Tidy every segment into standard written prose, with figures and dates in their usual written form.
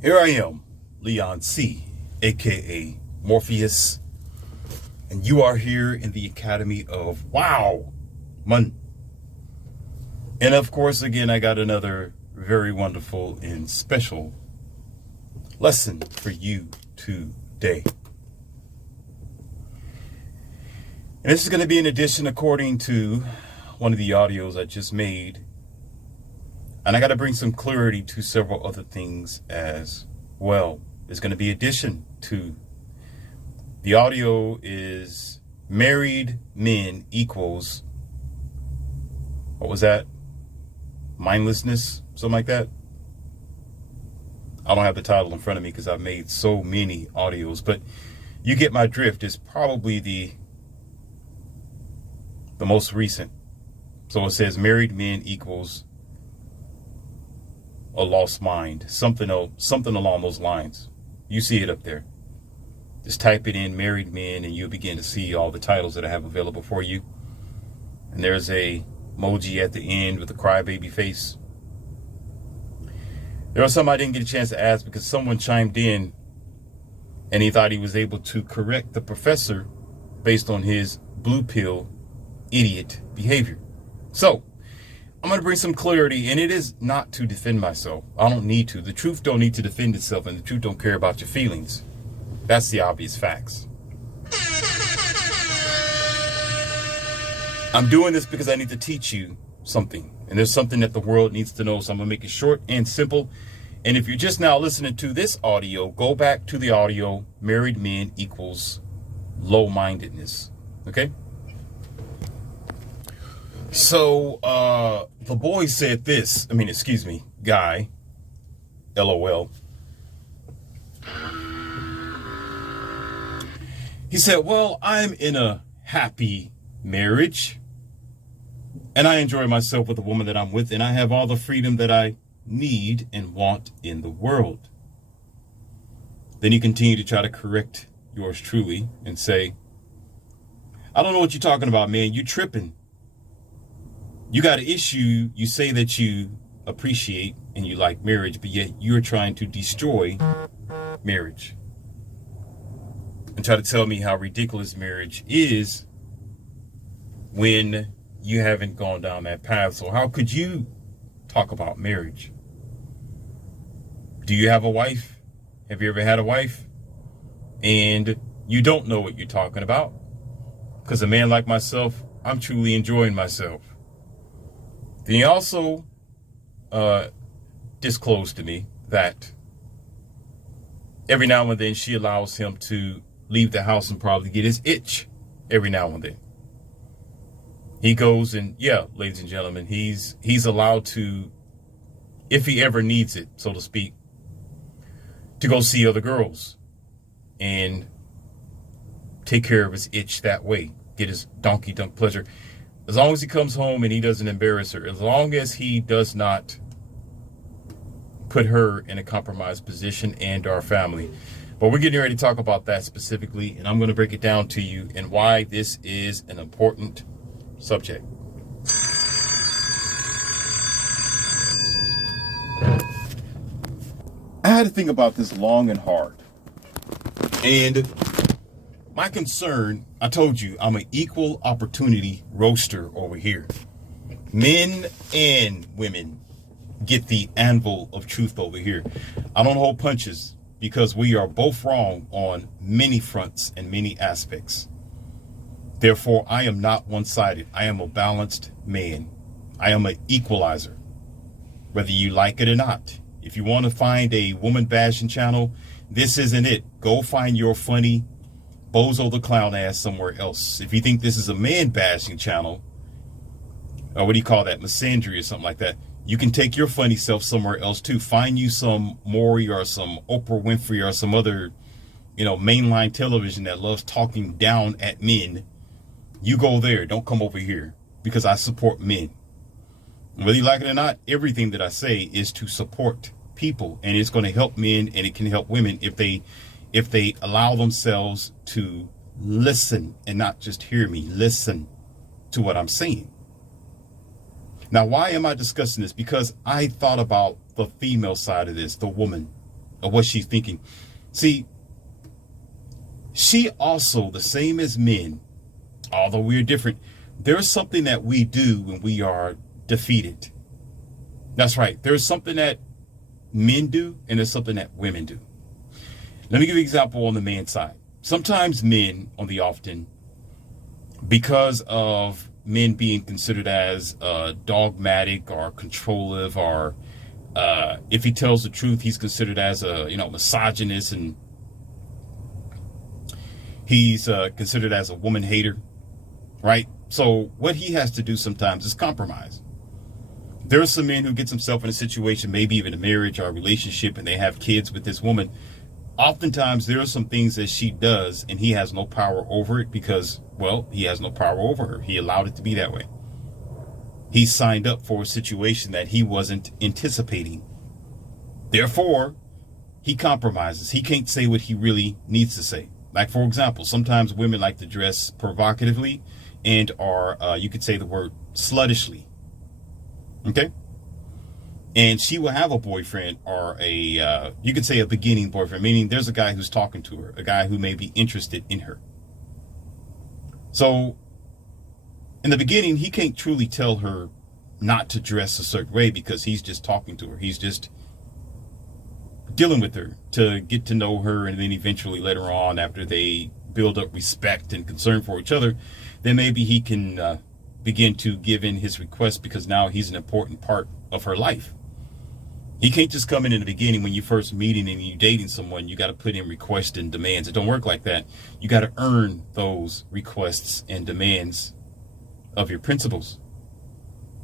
Here I am, Leon C., aka Morpheus, and you are here in the Academy of Wow Man. And of course, again, I got another very wonderful and special lesson for you today. And this is going to be an addition according to one of the audios I just made. And I got to bring some clarity to several other things as well. There's going to be addition to the audio is married men equals, what was that? Mindlessness, something like that. I don't have the title in front of me because I've made so many audios, but you get my drift. It's probably the most recent. So it says married men equals a lost mind, something along those lines. You see it up there. Just type it in, married men, and you'll begin to see all the titles that I have available for you. And there's a emoji at the end with a crybaby face. There was some I didn't get a chance to ask because someone chimed in and he thought he was able to correct the professor based on his blue pill idiot behavior. So I'm going to bring some clarity, and it is not to defend myself. I don't need to. The truth don't need to defend itself, and the truth don't care about your feelings. That's the obvious facts. I'm doing this because I need to teach you something, and there's something that the world needs to know, so I'm going to make it short and simple. And if you're just now listening to this audio, go back to the audio, married men equals low-mindedness, okay? So, the boy said this, guy, LOL. He said, well, I'm in a happy marriage and I enjoy myself with the woman that I'm with, and I have all the freedom that I need and want in the world. Then he continued to try to correct yours truly and say, I don't know what you're talking about, man. You tripping. You got an issue. You say that you appreciate and you like marriage, but yet you're trying to destroy marriage and try to tell me how ridiculous marriage is when you haven't gone down that path. So how could you talk about marriage? Do you have a wife? Have you ever had a wife? And you don't know what you're talking about? Because a man like myself, I'm truly enjoying myself. Then he also disclosed to me that every now and then she allows him to leave the house and probably get his itch every now and then. He goes and, yeah, ladies and gentlemen, he's allowed to, if he ever needs it, so to speak, to go see other girls and take care of his itch that way, get his donkey dunk pleasure. As long as he comes home and he doesn't embarrass her, as long as he does not put her in a compromised position and our family. But we're getting ready to talk about that specifically, and I'm going to break it down to you and why this is an important subject. I had to think about this long and hard. And my concern, I told you, I'm an equal opportunity roaster over here. Men and women get the anvil of truth over here. I don't hold punches because we are both wrong on many fronts and many aspects. Therefore, I am not one-sided. I am a balanced man. I am an equalizer, whether you like it or not. If you want to find a woman bashing channel, this isn't it. Go find your funny Bozo the Clown ass somewhere else. If you think this is a man bashing channel, or what do you call that, misandry or something like that, you can take your funny self somewhere else too. Find you some Maury or some Oprah Winfrey or some other, mainline television that loves talking down at men. You go there. Don't come over here, because I support men. Whether you like it or not, everything that I say is to support people, and it's going to help men and it can help women if they allow themselves to listen and not just hear me. Listen to what I'm saying. Now, why am I discussing this? Because I thought about the female side of this, the woman. of what she's thinking. See, she also, the same as men, although we're different, there's something that we do when we are defeated. That's right. There's something that men do, and there's something that women do. Let me give you an example on the man side. Sometimes men, on the often, because of men being considered as dogmatic or controlling, or if he tells the truth, he's considered as a misogynist, and he's considered as a woman hater, right? So what he has to do sometimes is compromise. There are some men who gets himself in a situation, maybe even a marriage or a relationship, and they have kids with this woman. Oftentimes there are some things that she does and he has no power over it because, well, he has no power over her. He allowed it to be that way. He signed up for a situation that he wasn't anticipating. Therefore, he compromises. He can't say what he really needs to say. Like, for example, sometimes women like to dress provocatively and are, you could say the word sluttishly. Okay? And she will have a boyfriend, or you could say a beginning boyfriend, meaning there's a guy who's talking to her, a guy who may be interested in her. So in the beginning, he can't truly tell her not to dress a certain way because he's just talking to her. He's just dealing with her to get to know her, and then eventually later on, after they build up respect and concern for each other, then maybe he can begin to give in his request, because now he's an important part of her life. He can't just come in the beginning when you first meeting and you dating someone. You got to put in requests and demands. It don't work like that. You got to earn those requests and demands of your principles.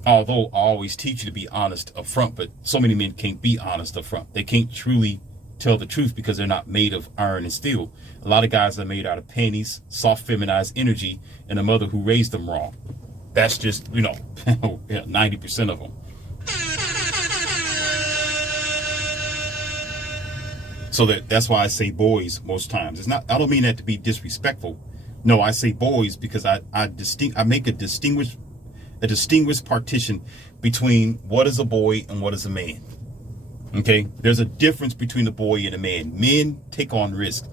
Although I always teach you to be honest up front, but so many men can't be honest up front. They can't truly tell the truth because they're not made of iron and steel. A lot of guys are made out of panties, soft feminized energy, and a mother who raised them wrong. That's just, 90% of them. So that's why I say boys most times. It's not, I don't mean that to be disrespectful. No, I say boys because I make a distinguished partition between what is a boy and what is a man. Okay? There's a difference between a boy and a man. Men take on risk.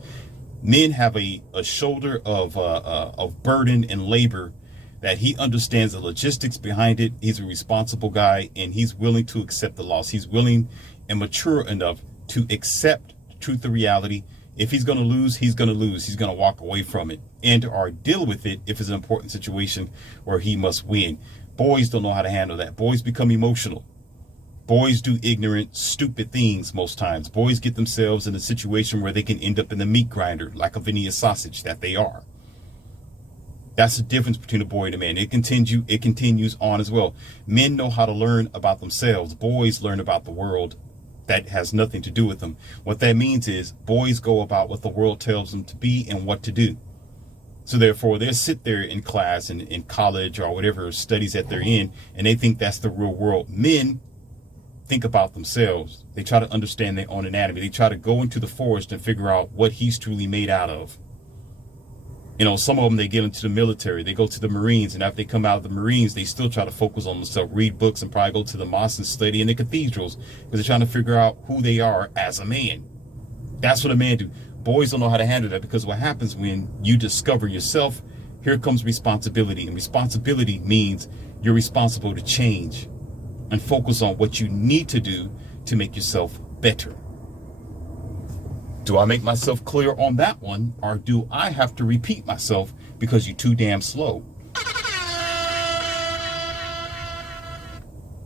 Men have a shoulder of burden and labor that he understands the logistics behind it. He's a responsible guy, and he's willing to accept the loss. He's willing and mature enough to accept the truth of reality. If he's going to lose, he's going to lose. He's going to walk away from it and or deal with it if it's an important situation where he must win. Boys don't know how to handle that. Boys become emotional. Boys do ignorant, stupid things most times. Boys get themselves in a situation where they can end up in the meat grinder like a veneer sausage that they are. That's the difference between a boy and a man. It continues on as well. Men know how to learn about themselves. Boys learn about the world that has nothing to do with them. What that means is boys go about what the world tells them to be and what to do. So therefore, they'll sit there in class and in college or whatever studies that they're in, and they think that's the real world. Men think about themselves. They try to understand their own anatomy. They try to go into the forest and figure out what he's truly made out of. Some of them, they get into the military, they go to the Marines, and after they come out of the Marines, they still try to focus on themselves, read books, and probably go to the mosques and study in the cathedrals because they're trying to figure out who they are as a man. That's what a man do. Boys don't know how to handle that, because what happens when you discover yourself, here comes responsibility. And responsibility means you're responsible to change and focus on what you need to do to make yourself better. Do I make myself clear on that one, or do I have to repeat myself because you're too damn slow?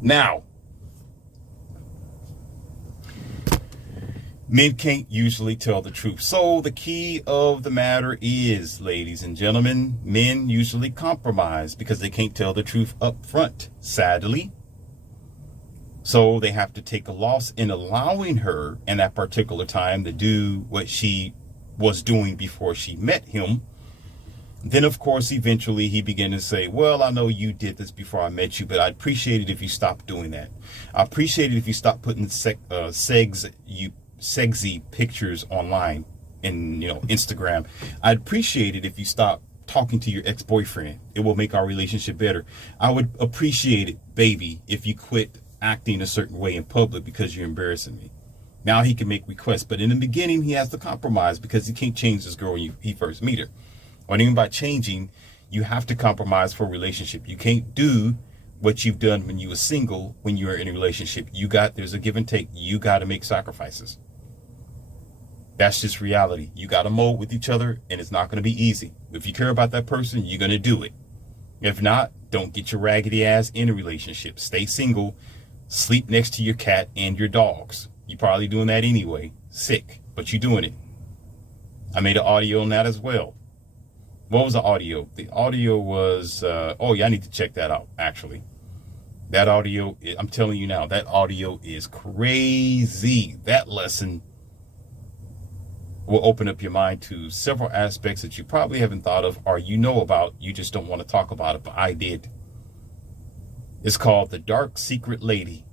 Now, men can't usually tell the truth. So the key of the matter is, ladies and gentlemen, men usually compromise because they can't tell the truth up front, sadly. So they have to take a loss in allowing her in that particular time to do what she was doing before she met him. Then, of course, eventually he began to say, well, I know you did this before I met you, but I'd appreciate it if you stopped doing that. I appreciate it if you stopped putting sexy pictures online and, Instagram. I'd appreciate it if you stopped talking to your ex-boyfriend. It will make our relationship better. I would appreciate it, baby, if you quit acting a certain way in public because you're embarrassing me. Now he can make requests, but in the beginning he has to compromise because he can't change this girl when he first meet her. What I mean by changing, you have to compromise for a relationship. You can't do what you've done when you were single, when you were in a relationship. There's a give and take. You got to make sacrifices. That's just reality. You got to mold with each other, and it's not going to be easy. If you care about that person, you're going to do it. If not, don't get your raggedy ass in a relationship. Stay single. Sleep next to your cat and your dogs. You're probably doing that anyway. Sick, but you're doing it. I made an audio on that as well. What was the audio? The audio was, oh yeah, I need to check that out, actually. That audio, I'm telling you now, that audio is crazy. That lesson will open up your mind to several aspects that you probably haven't thought of or you know about. You just don't want to talk about it, but I did. It's called The Dark Secret Lady.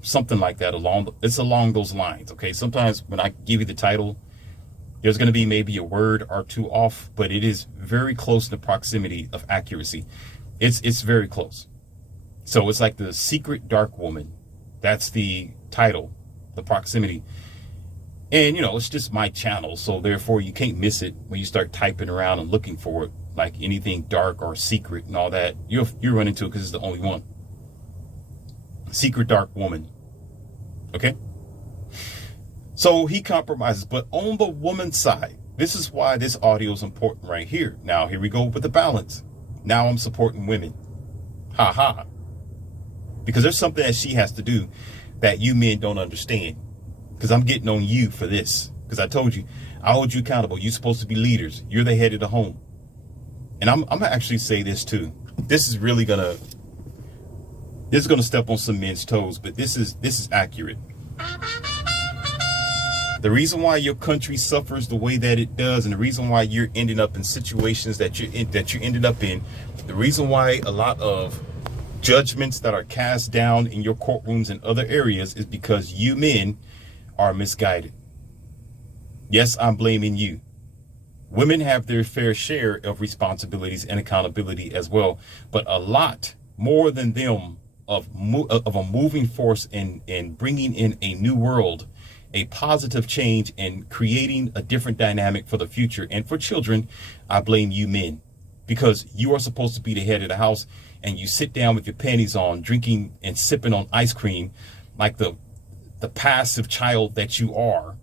Something like that. It's along those lines, okay? Sometimes when I give you the title, there's going to be maybe a word or two off, but it is very close in the proximity of accuracy. It's very close. So it's like The Secret Dark Woman. That's the title, the proximity. And, it's just my channel, so therefore you can't miss it when you start typing around and looking for it, like anything dark or secret and all that. You run into it because it's the only one. Secret Dark Woman. Okay? So he compromises, but on the woman's side, this is why this audio is important right here. Now, here we go with the balance. Now I'm supporting women. Ha ha. Because there's something that she has to do that you men don't understand. Because I'm getting on you for this. Because I told you, I hold you accountable. You're supposed to be leaders. You're the head of the home. And I'm going to actually say this too. This is really going to step on some men's toes, but this is accurate. The reason why your country suffers the way that it does, and the reason why you're ending up in situations that you ended up in, the reason why a lot of judgments that are cast down in your courtrooms and other areas is because you men are misguided. Yes, I'm blaming you. Women have their fair share of responsibilities and accountability as well, but a lot more than them of a moving force in bringing in a new world, a positive change, and creating a different dynamic for the future and for children. I blame you men, because you are supposed to be the head of the house, and you sit down with your panties on, drinking and sipping on ice cream like the passive child that you are.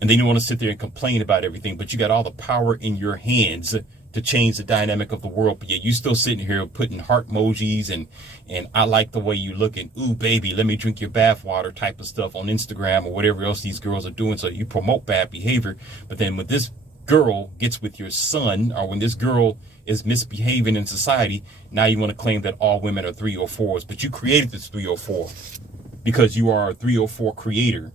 And then you want to sit there and complain about everything, but you got all the power in your hands to change the dynamic of the world. But yet you still sitting here putting heart emojis and I like the way you look, and ooh baby, let me drink your bath water type of stuff on Instagram or whatever else these girls are doing. So you promote bad behavior. But then when this girl gets with your son, or when this girl is misbehaving in society, now you want to claim that all women are 304s, but you created this 304 because you are a 304 creator.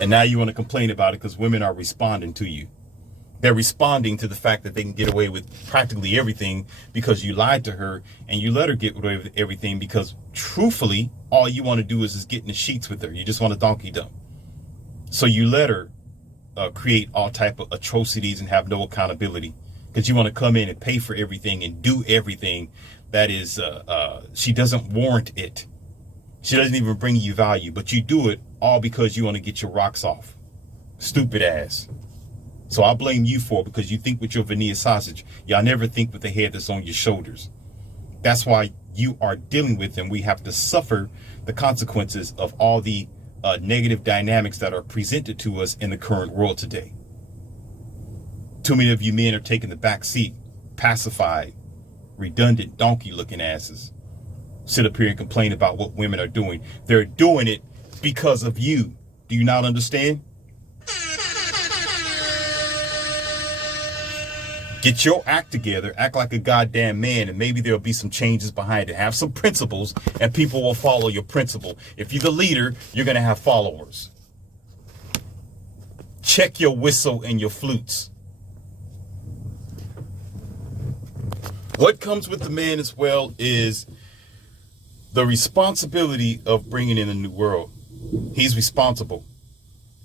And now you want to complain about it because women are responding to you. They're responding to the fact that they can get away with practically everything because you lied to her and you let her get away with everything because truthfully, all you want to do is get in the sheets with her. You just want to donkey dump. So you let her create all type of atrocities and have no accountability because you want to come in and pay for everything and do everything that is, she doesn't warrant it. She doesn't even bring you value, but you do it all because you want to get your rocks off. Stupid ass. So I blame you for it because you think with your veneer sausage. Y'all never think with the head that's on your shoulders. That's why you are dealing with and we have to suffer the consequences of all the negative dynamics that are presented to us in the current world today. Too many of you men are taking the back seat, pacified, redundant, donkey-looking asses. Sit up here and complain about what women are doing. They're doing it because of you. Do you not understand? Get your act together, act like a goddamn man, and maybe there'll be some changes behind it. Have some principles, and people will follow your principle. If you're the leader, you're going to have followers. Check your whistle and your flutes. What comes with the man as well is the responsibility of bringing in a new world. He's responsible.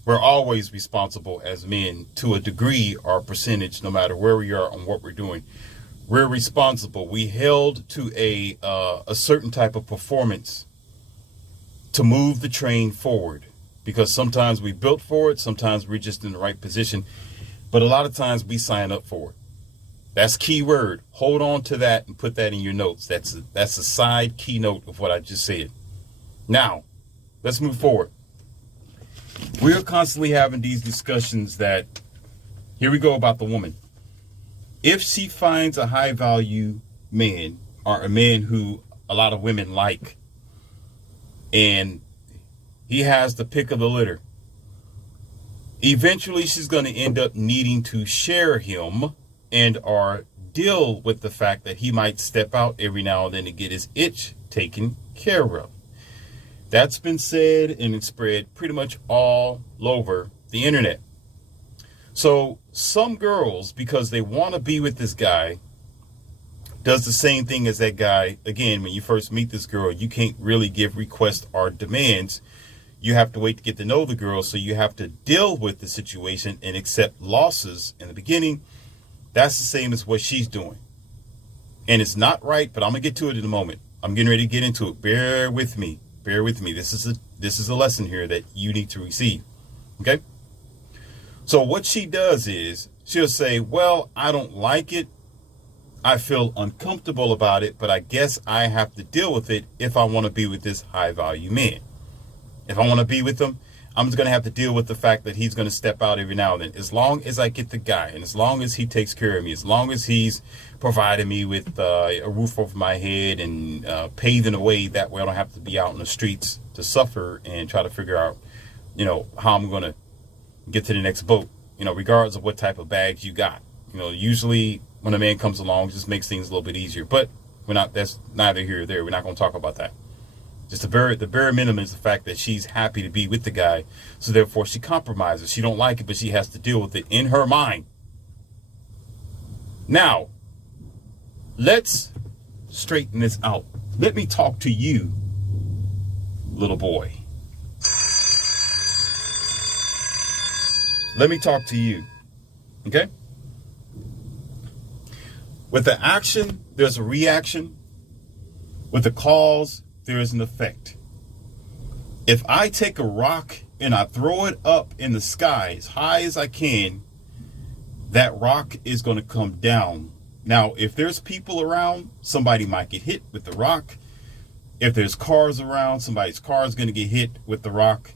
We're always responsible as men to a degree or a percentage, no matter where we are and what we're doing. We're responsible. We held to a certain type of performance to move the train forward, because sometimes we built for it, sometimes we're just in the right position, but a lot of times we sign up for it. That's key word. Hold on to that and put that in your notes. That's a side keynote of what I just said. Now, let's move forward. We're constantly having these discussions that, here we go about the woman. If she finds a high value man, or a man who a lot of women like, and he has the pick of the litter, eventually she's going to end up needing to share him and or deal with the fact that he might step out every now and then to get his itch taken care of. That's been said and it's spread pretty much all over the internet. So some girls, because they want to be with this guy, does the same thing as that guy. Again, when you first meet this girl, you can't really give requests or demands. You have to wait to get to know the girl, so you have to deal with the situation and accept losses in the beginning. That's the same as what she's doing. And it's not right, but I'm going to get to it in a moment. I'm getting ready to get into it. Bear with me. Bear with me. This is a lesson here that you need to receive. Okay? So what she does is she'll say, well, I don't like it. I feel uncomfortable about it, but I guess I have to deal with it if I want to be with this high value man. If I want to be with him, I'm just going to have to deal with the fact that he's going to step out every now and then. As long as I get the guy, and as long as he takes care of me, as long as he's providing me with a roof over my head and paving a way, that way I don't have to be out in the streets to suffer and try to figure out, how I'm going to get to the next boat, regardless of what type of bags you got. Usually when a man comes along, it just makes things a little bit easier. But that's neither here or there. We're not going to talk about that. Just the bare minimum is the fact that she's happy to be with the guy. So therefore she compromises. She don't like it, but she has to deal with it in her mind. Now, let's straighten this out. Let me talk to you, little boy. Let me talk to you. Okay? With the action, there's a reaction. With the cause, there is an effect. If I take a rock and I throw it up in the sky as high as I can, that rock is going to come down. Now, if there's people around, somebody might get hit with the rock. If there's cars around, somebody's car is going to get hit with the rock.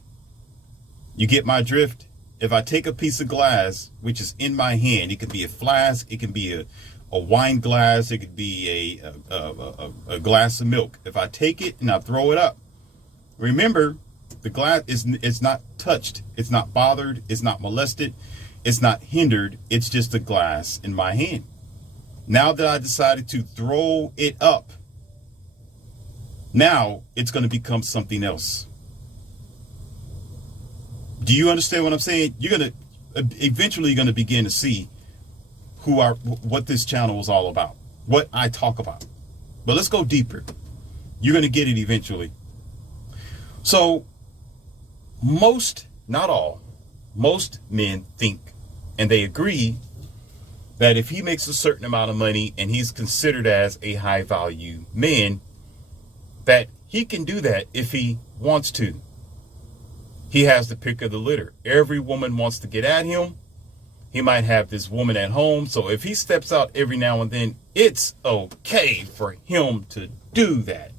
You get my drift? If I take a piece of glass, which is in my hand, it could be a flask, it can be a wine glass, it could be a glass of milk. If I take it and I throw it up, remember, the glass is not touched, it's not bothered, it's not molested, it's not hindered, it's just a glass in my hand. Now that I decided to throw it up, now it's going to become something else. Do you understand what I'm saying? You're going to eventually begin to see what this channel is all about, what I talk about. But let's go deeper. You're going to get it eventually. So most, not all, most men think, and they agree, that if he makes a certain amount of money and he's considered as a high value man, that he can do that if he wants to. He has the pick of the litter. Every woman wants to get at him. He might have this woman at home. So if he steps out every now and then, it's okay for him to do that.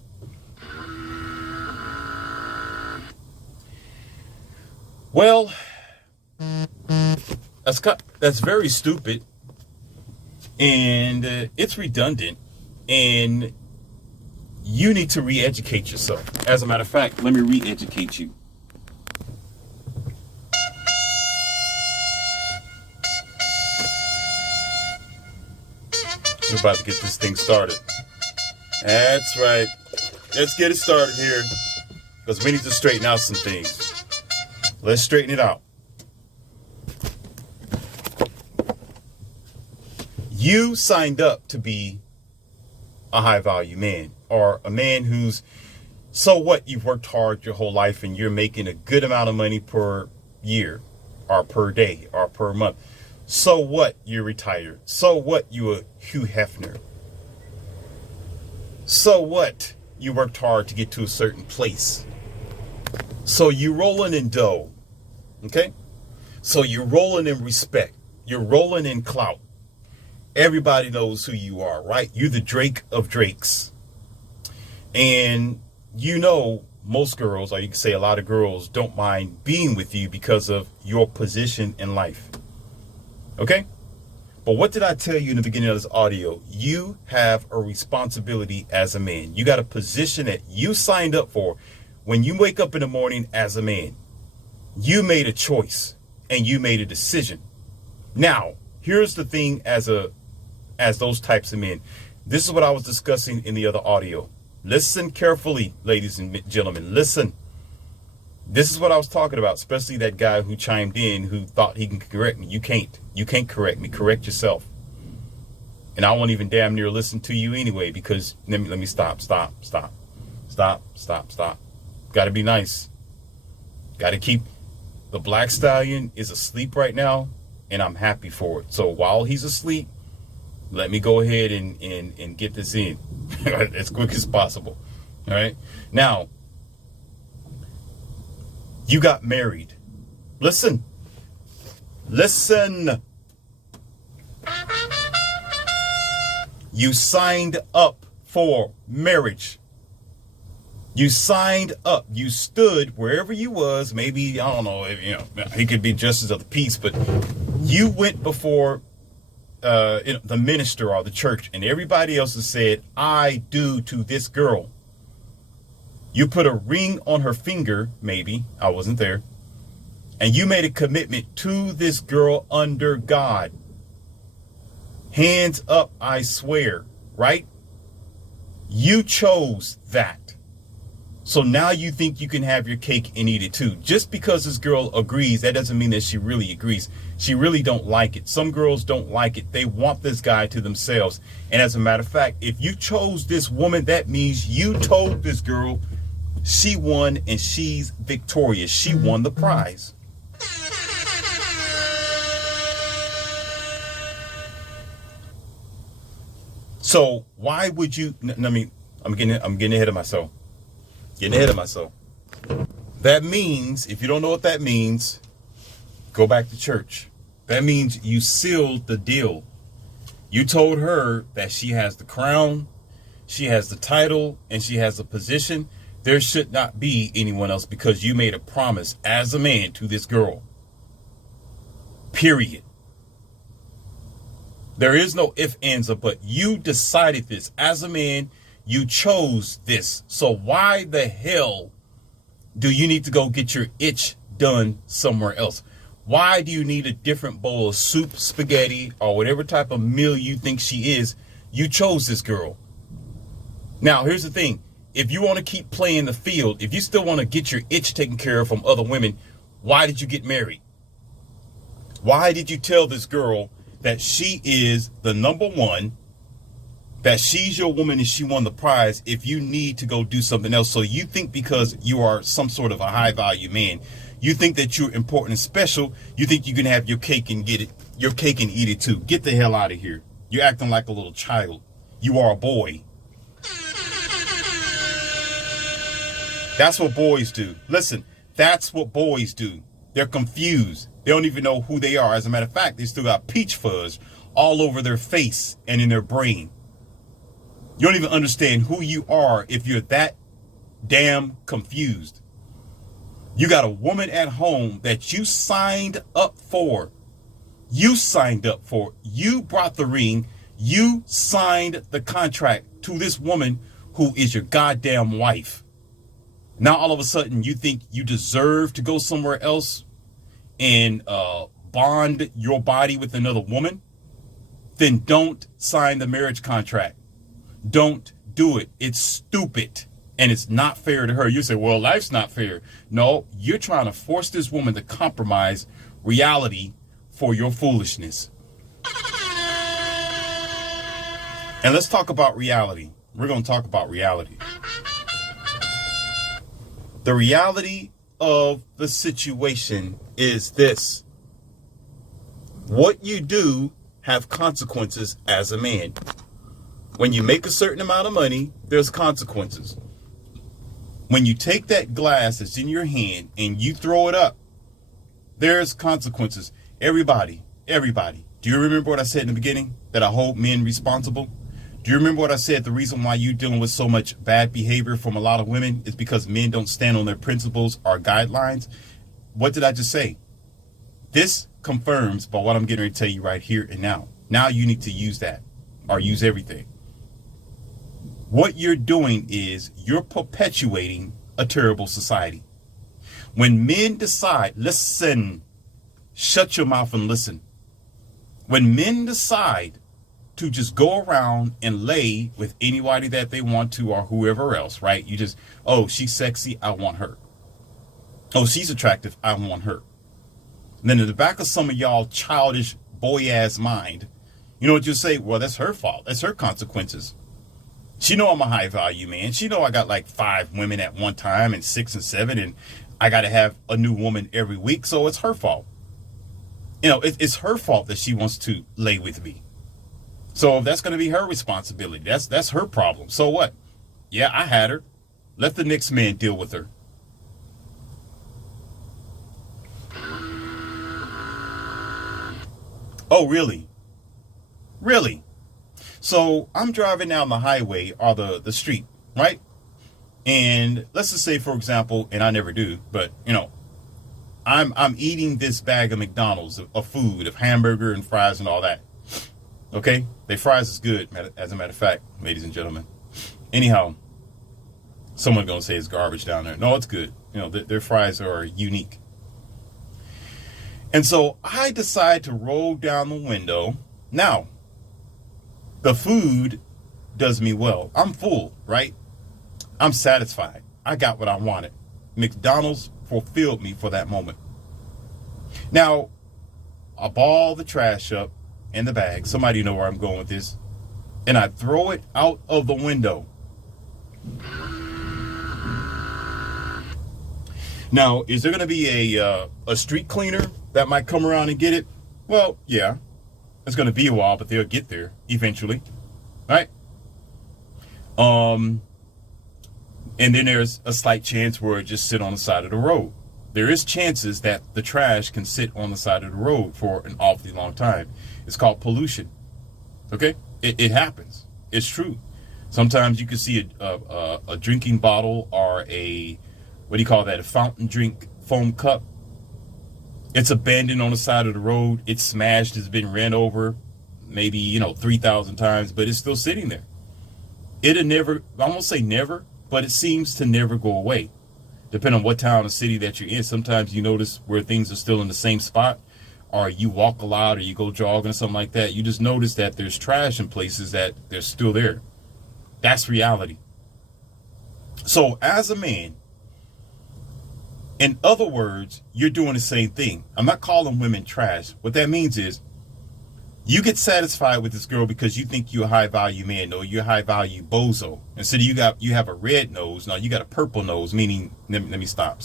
Well, that's very stupid. And it's redundant. And you need to re-educate yourself. As a matter of fact, let me re-educate you. We're about to get this thing started. That's right. Let's get it started here, because we need to straighten out some things. Let's straighten it out. You signed up to be a high value man, or a man who's, so what, you've worked hard your whole life and you're making a good amount of money per year or per day or per month. So what you're retired? So what you a Hugh Hefner? So what you worked hard to get to a certain place? So you rolling in dough, okay? So you're rolling in respect. You're rolling in clout. Everybody knows who you are, right? You're the Drake of Drakes. And you know most girls, or you can say a lot of girls, don't mind being with you because of your position in life. Okay? But what did I tell you in the beginning of this audio? You have a responsibility as a man. You got a position that you signed up for. When you wake up in the morning as a man, you made a choice and you made a decision. Now, here's the thing as those types of men. This is what I was discussing in the other audio. Listen carefully, ladies and gentlemen. Listen. This is what I was talking about, especially that guy who chimed in who thought he can correct me. You can't. You can't correct me. Correct yourself. And I won't even damn near listen to you anyway, because let me stop. Got to be nice. Got to keep. The Black Stallion is asleep right now, and I'm happy for it. So while he's asleep, let me go ahead and get this in as quick as possible. All right. Now, you got married. Listen. You signed up for marriage. You signed up. You stood wherever you was. Maybe, I don't know, he could be justice of the peace, but you went before the minister or the church, and everybody else has said, I do to this girl. You put a ring on her finger, maybe. I wasn't there. And you made a commitment to this girl under God. Hands up, I swear, right? You chose that. So now you think you can have your cake and eat it too. Just because this girl agrees, that doesn't mean that she really agrees. She really don't like it. Some girls don't like it. They want this guy to themselves. And as a matter of fact, if you chose this woman, that means you told this girl she won and she's victorious. She won the prize. So why would you, I'm getting ahead of myself. That means, if you don't know what that means, go back to church. That means you sealed the deal. You told her that she has the crown, she has the title, and she has a position. There should not be anyone else because you made a promise as a man to this girl. Period. There is no if, ands, or but. You decided this as a man. You chose this. So why the hell do you need to go get your itch done somewhere else? Why do you need a different bowl of soup, spaghetti, or whatever type of meal you think she is? You chose this girl. Now, here's the thing. If you want to keep playing the field, if you still want to get your itch taken care of from other women, why did you get married? Why did you tell this girl that she is the number one, that she's your woman and she won the prize if you need to go do something else? So you think because you are some sort of a high value man, you think that you're important and special, you think you can have your cake and eat it too. Get the hell out of here. You're acting like a little child. You are a boy. That's what boys do. Listen, that's what boys do. They're confused. They don't even know who they are. As a matter of fact, they still got peach fuzz all over their face and in their brain. You don't even understand who you are if you're that damn confused. You got a woman at home that you signed up for. You signed up for. You brought the ring. You signed the contract to this woman who is your goddamn wife. Now, all of a sudden, you think you deserve to go somewhere else and bond your body with another woman? Then don't sign the marriage contract. Don't do it. It's stupid. And it's not fair to her. You say, well, life's not fair. No, you're trying to force this woman to compromise reality for your foolishness. And let's talk about reality. We're going to talk about reality. The reality of the situation is this. What you do have consequences as a man. When you make a certain amount of money, there's consequences. When you take that glass that's in your hand and you throw it up, there's consequences. Everybody. Do you remember what I said in the beginning? That I hold men responsible? Do you remember what I said? The reason why you're dealing with so much bad behavior from a lot of women is because men don't stand on their principles or guidelines. What did I just say? This confirms by what I'm getting ready to tell you right here and now. Now you need to use that or use everything. What you're doing is you're perpetuating a terrible society. When men decide, listen, shut your mouth and listen. When men decide to just go around and lay with anybody that they want to or whoever else, right? You just, oh, she's sexy, I want her. Oh, she's attractive, I want her. And then in the back of some of y'all childish boy-ass mind, you know what you'll say? Well, that's her fault. That's her consequences. She know I'm a high-value man. She know I got like 5 women at one time and 6 and 7, and I got to have a new woman every week, so it's her fault. You know, it's her fault that she wants to lay with me. So that's going to be her responsibility. That's her problem. So what? Yeah, I had her. Let the next man deal with her. Oh, really? Really? So I'm driving down the highway or the street, right? And let's just say, for example, and I never do, but you know, I'm eating this bag of McDonald's of food, of hamburger and fries and all that. Okay? Their fries is good, as a matter of fact, ladies and gentlemen. Anyhow, someone's going to say it's garbage down there. No, it's good. You know, their fries are unique. And so I decide to roll down the window. Now, the food does me well. I'm full, right? I'm satisfied. I got what I wanted. McDonald's fulfilled me for that moment. Now, I ball the trash up in the bag. Somebody know where I'm going with this. And I throw it out of the window. Now, is there going to be a street cleaner that might come around and get it? Well, yeah. It's going to be a while, but they'll get there eventually. Right? And then there's a slight chance where it just sit on the side of the road. There is chances that the trash can sit on the side of the road for an awfully long time. It's called pollution. Okay? It happens. It's true. Sometimes you can see a drinking bottle or a, what do you call that, a fountain drink foam cup. It's abandoned on the side of the road. It's smashed. It's been ran over maybe, 3,000 times, but it's still sitting there. It'll never, I won't say never, but it seems to never go away. Depending on what town or city that you're in, sometimes you notice where things are still in the same spot, or you walk a lot or you go jogging or something like that. You just notice that there's trash in places that they're still there. That's reality. So as a man, in other words, you're doing the same thing. I'm not calling women trash. What that means is you get satisfied with this girl because you think you're a high value man. No, you're a high value bozo. Instead of you have a red nose. No, you got a purple nose, meaning, let me stop.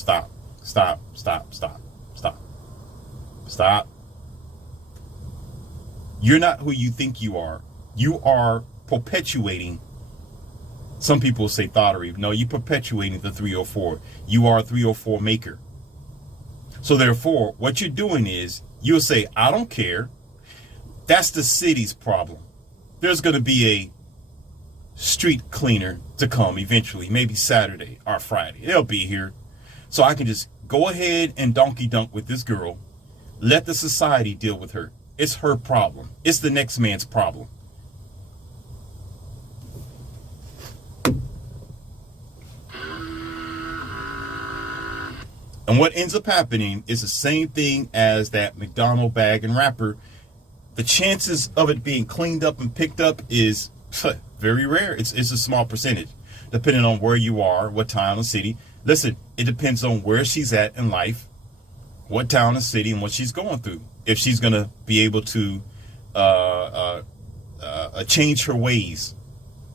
You're not who you think you are. You are perpetuating. Some people say thottery. No, you're perpetuating the 304. You are a 304 maker. So therefore, what you're doing is you'll say, I don't care. That's the city's problem. There's going to be a street cleaner to come eventually, maybe Saturday or Friday. They'll be here. So I can just go ahead and donkey dunk with this girl. Let the society deal with her. It's her problem. It's the next man's problem. And what ends up happening is the same thing as that McDonald's bag and wrapper. The chances of it being cleaned up and picked up is very rare. It's a small percentage, depending on where you are, what town or city. Listen, it depends on where she's at in life, what town or city, and what she's going through. If she's going to be able to change her ways,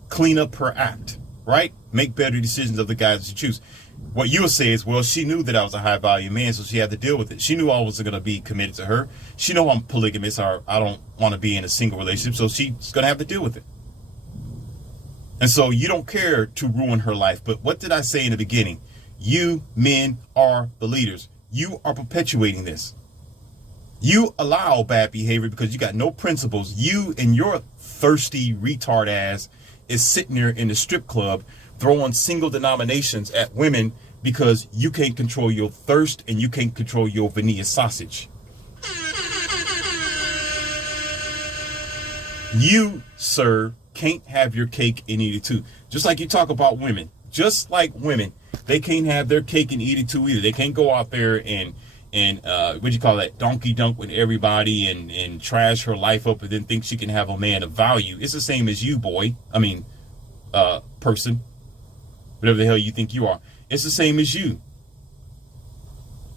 clean up her act, right? Make better decisions of the guys that you choose. What you'll say is, well, she knew that I was a high value man, so she had to deal with it. She knew I wasn't going to be committed to her. She knew I'm polygamous, or I don't want to be in a single relationship, so she's going to have to deal with it. And so you don't care to ruin her life. But what did I say in the beginning? You men are the leaders. You are perpetuating this. You allow bad behavior because you got no principles. You and your thirsty retard ass is sitting there in the strip club throwing single denominations at women because you can't control your thirst and you can't control your vanilla sausage. You, sir, can't have your cake and eat it too. Just like you talk about women. Just like women, they can't have their cake and eat it too either. They can't go out there and what do you call that, donkey dunk with everybody and trash her life up and then think she can have a man of value. It's the same as you, boy. I mean, person. Whatever the hell you think you are. It's the same as you.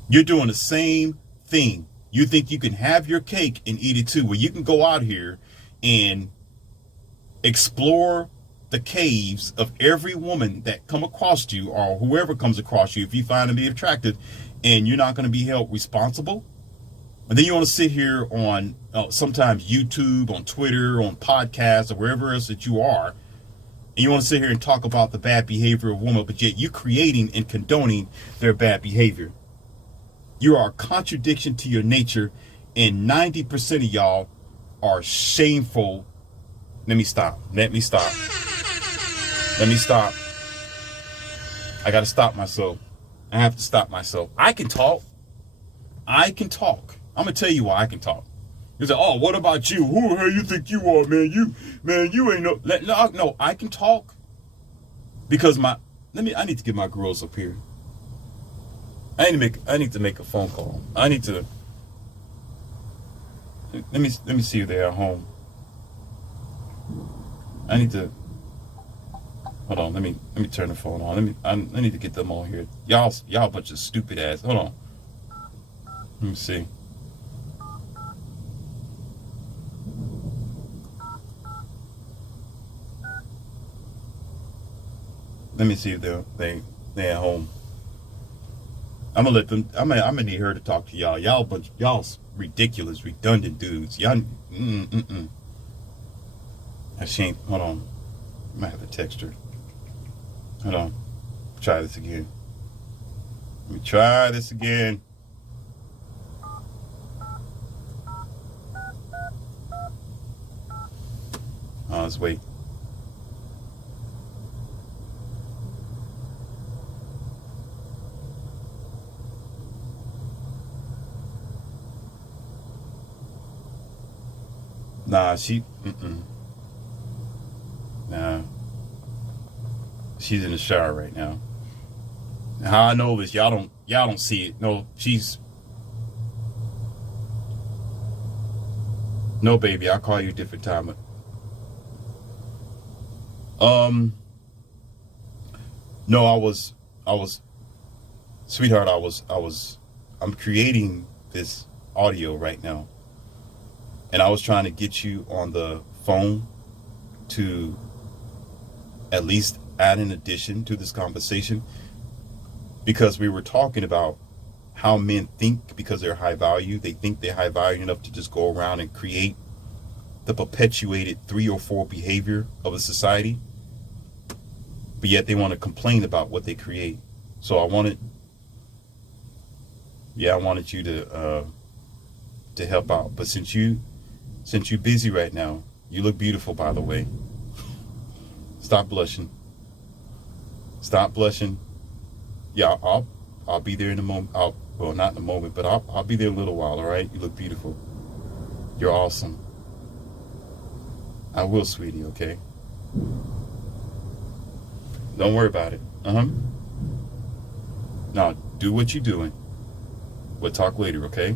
You're doing the same thing. You think you can have your cake and eat it too, where you can go out here and explore the caves of every woman that come across you or whoever comes across you if you find them to be attractive, and you're not going to be held responsible. And then you want to sit here on sometimes YouTube, on Twitter, on podcasts, or wherever else that you are, and you want to sit here and talk about the bad behavior of women, but yet you're creating and condoning their bad behavior. You are a contradiction to your nature, and 90% of y'all are shameful. Let me stop. I got to stop myself. I have to stop myself. I can talk. I'm going to tell you why I can talk. You say, oh, what about you? Who the hell you think you are, man? You ain't no. No, I can talk. Because I need to get my girls up here. I need to make a phone call. Let me see if they're at home. Hold on, let me turn the phone on. I need to get them on here. Y'all a bunch of stupid ass. Hold on. Let me see. Let me see if they're at home. I'm gonna let them. I'm gonna need her to talk to y'all. Y'all's ridiculous, redundant dudes. Y'all. She ain't. Hold on. I might have to text her. Hold on. Try this again. Let me try this again. Let's wait. Nah, Nah. She's in the shower right now. How I know this, y'all don't see it. No, baby, I'll call you a different time. No, I was, sweetheart, I'm creating this audio right now. And I was trying to get you on the phone to at least add an addition to this conversation, because we were talking about how men think because they're high value. They think they're high value enough to just go around and create the perpetuated 3 or 4 behavior of a society, but yet they want to complain about what they create. So I wanted you to help out. But since you're busy right now, you look beautiful, by the way. Stop blushing. Yeah, I'll be there in a moment. Well, not in a moment, but I'll be there in a little while. All right. You look beautiful. You're awesome. I will, sweetie. Okay. Don't worry about it. Now, do what you're doing. We'll talk later, okay?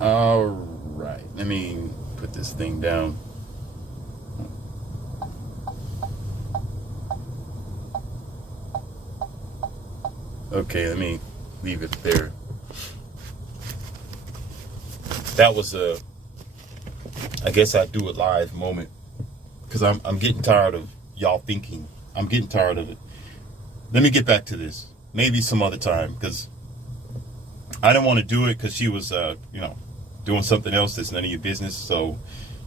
All right. Let me put this thing down. Okay, let me leave it there. That was I guess I do it live moment. because I'm getting tired of y'all thinking. I'm getting tired of it. Let me get back to this. Maybe some other time, because I didn't want to do it because she was, doing something else that's none of your business. So,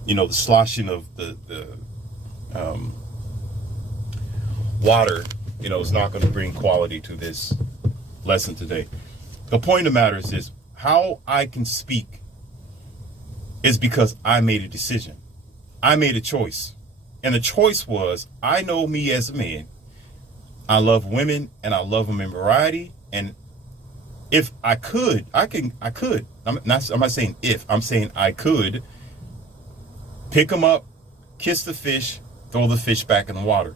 the sloshing of the water, is not going to bring quality to this lesson today. The point of the matter is this: how I can speak is because I made a decision. I made a choice. And the choice was, I know me as a man. I love women and I love them in variety. And if I could, I could. I'm not saying if, I'm saying I could pick them up, kiss the fish, throw the fish back in the water.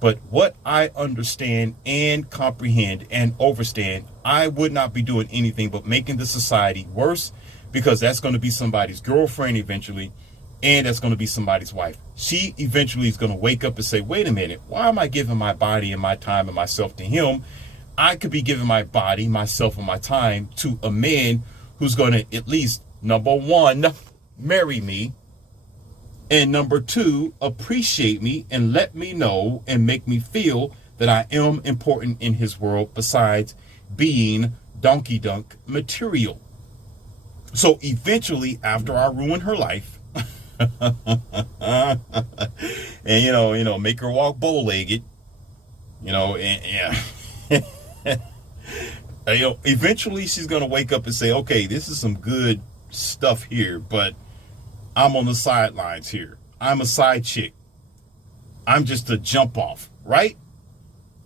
But what I understand and comprehend and understand, I would not be doing anything but making the society worse, because that's going to be somebody's girlfriend eventually, and that's going to be somebody's wife. She eventually is going to wake up and say, wait a minute, why am I giving my body and my time and myself to him? I could be giving my body, myself, and my time to a man who's going to at least, number one, marry me, and number two, appreciate me and let me know and make me feel that I am important in his world, besides being donkey dunk material. So eventually, after I ruin her life, and make her walk bow-legged, eventually she's gonna wake up and say, okay, this is some good stuff here, but I'm on the sidelines here. I'm a side chick. I'm just a jump off, right?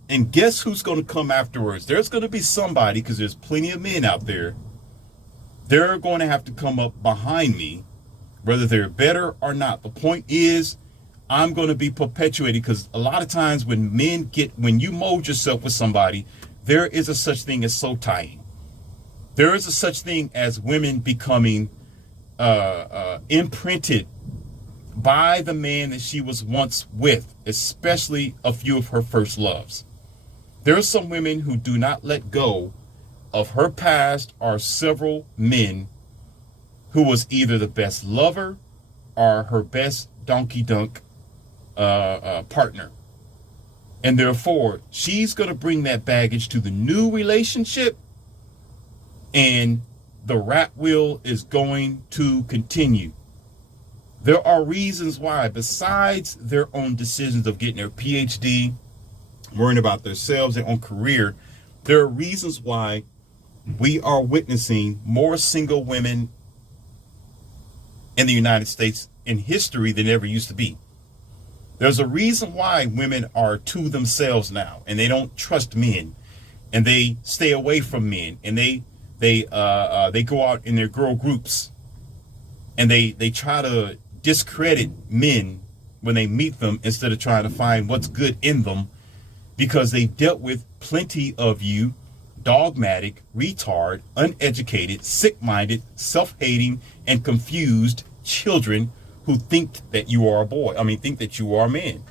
And guess who's going to come afterwards? There's going to be somebody, because there's plenty of men out there. They're going to have to come up behind me, whether they're better or not. The point is, I'm going to be perpetuating, because a lot of times when you mold yourself with somebody, there is a such thing as soul tying. There is a such thing as women becoming imprinted by the man that she was once with, especially a few of her first loves. There are some women who do not let go of her past or several men who was either the best lover or her best donkey dunk partner. And therefore, she's going to bring that baggage to the new relationship, and the rat wheel is going to continue. There are reasons why, besides their own decisions of getting their PhD, worrying about themselves, their own career, there are reasons why we are witnessing more single women in the United States in history than ever used to be. There's a reason why women are to themselves now, and they don't trust men, and they stay away from men, and they go out in their girl groups, and they try to discredit men when they meet them instead of trying to find what's good in them, because they dealt with plenty of you dogmatic, retard, uneducated, sick-minded, self-hating, and confused children who think that you are a boy. Think that you are a man.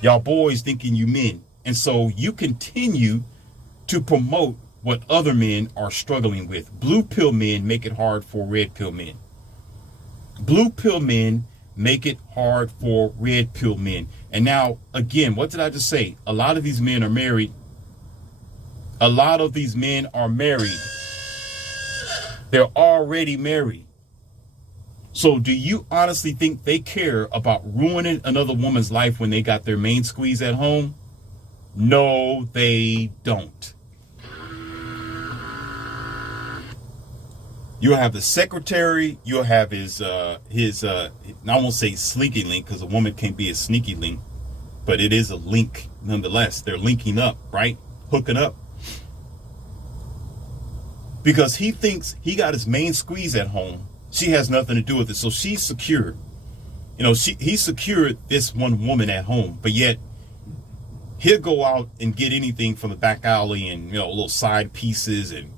Y'all boys thinking you men. And so you continue to promote what other men are struggling with. Blue pill men make it hard for red pill men. Blue pill men make it hard for red pill men. And now, again, what did I just say? A lot of these men are married. A lot of these men are married. They're already married. So do you honestly think they care about ruining another woman's life when they got their main squeeze at home? No, they don't. You'll have the secretary, you'll have his I won't say sneaky link, because a woman can't be a sneaky link, but it is a link nonetheless. They're linking up, right? Hooking up. Because he thinks he got his main squeeze at home. She has nothing to do with it. So she's secure. He secured this one woman at home, but yet he'll go out and get anything from the back alley and, little side pieces and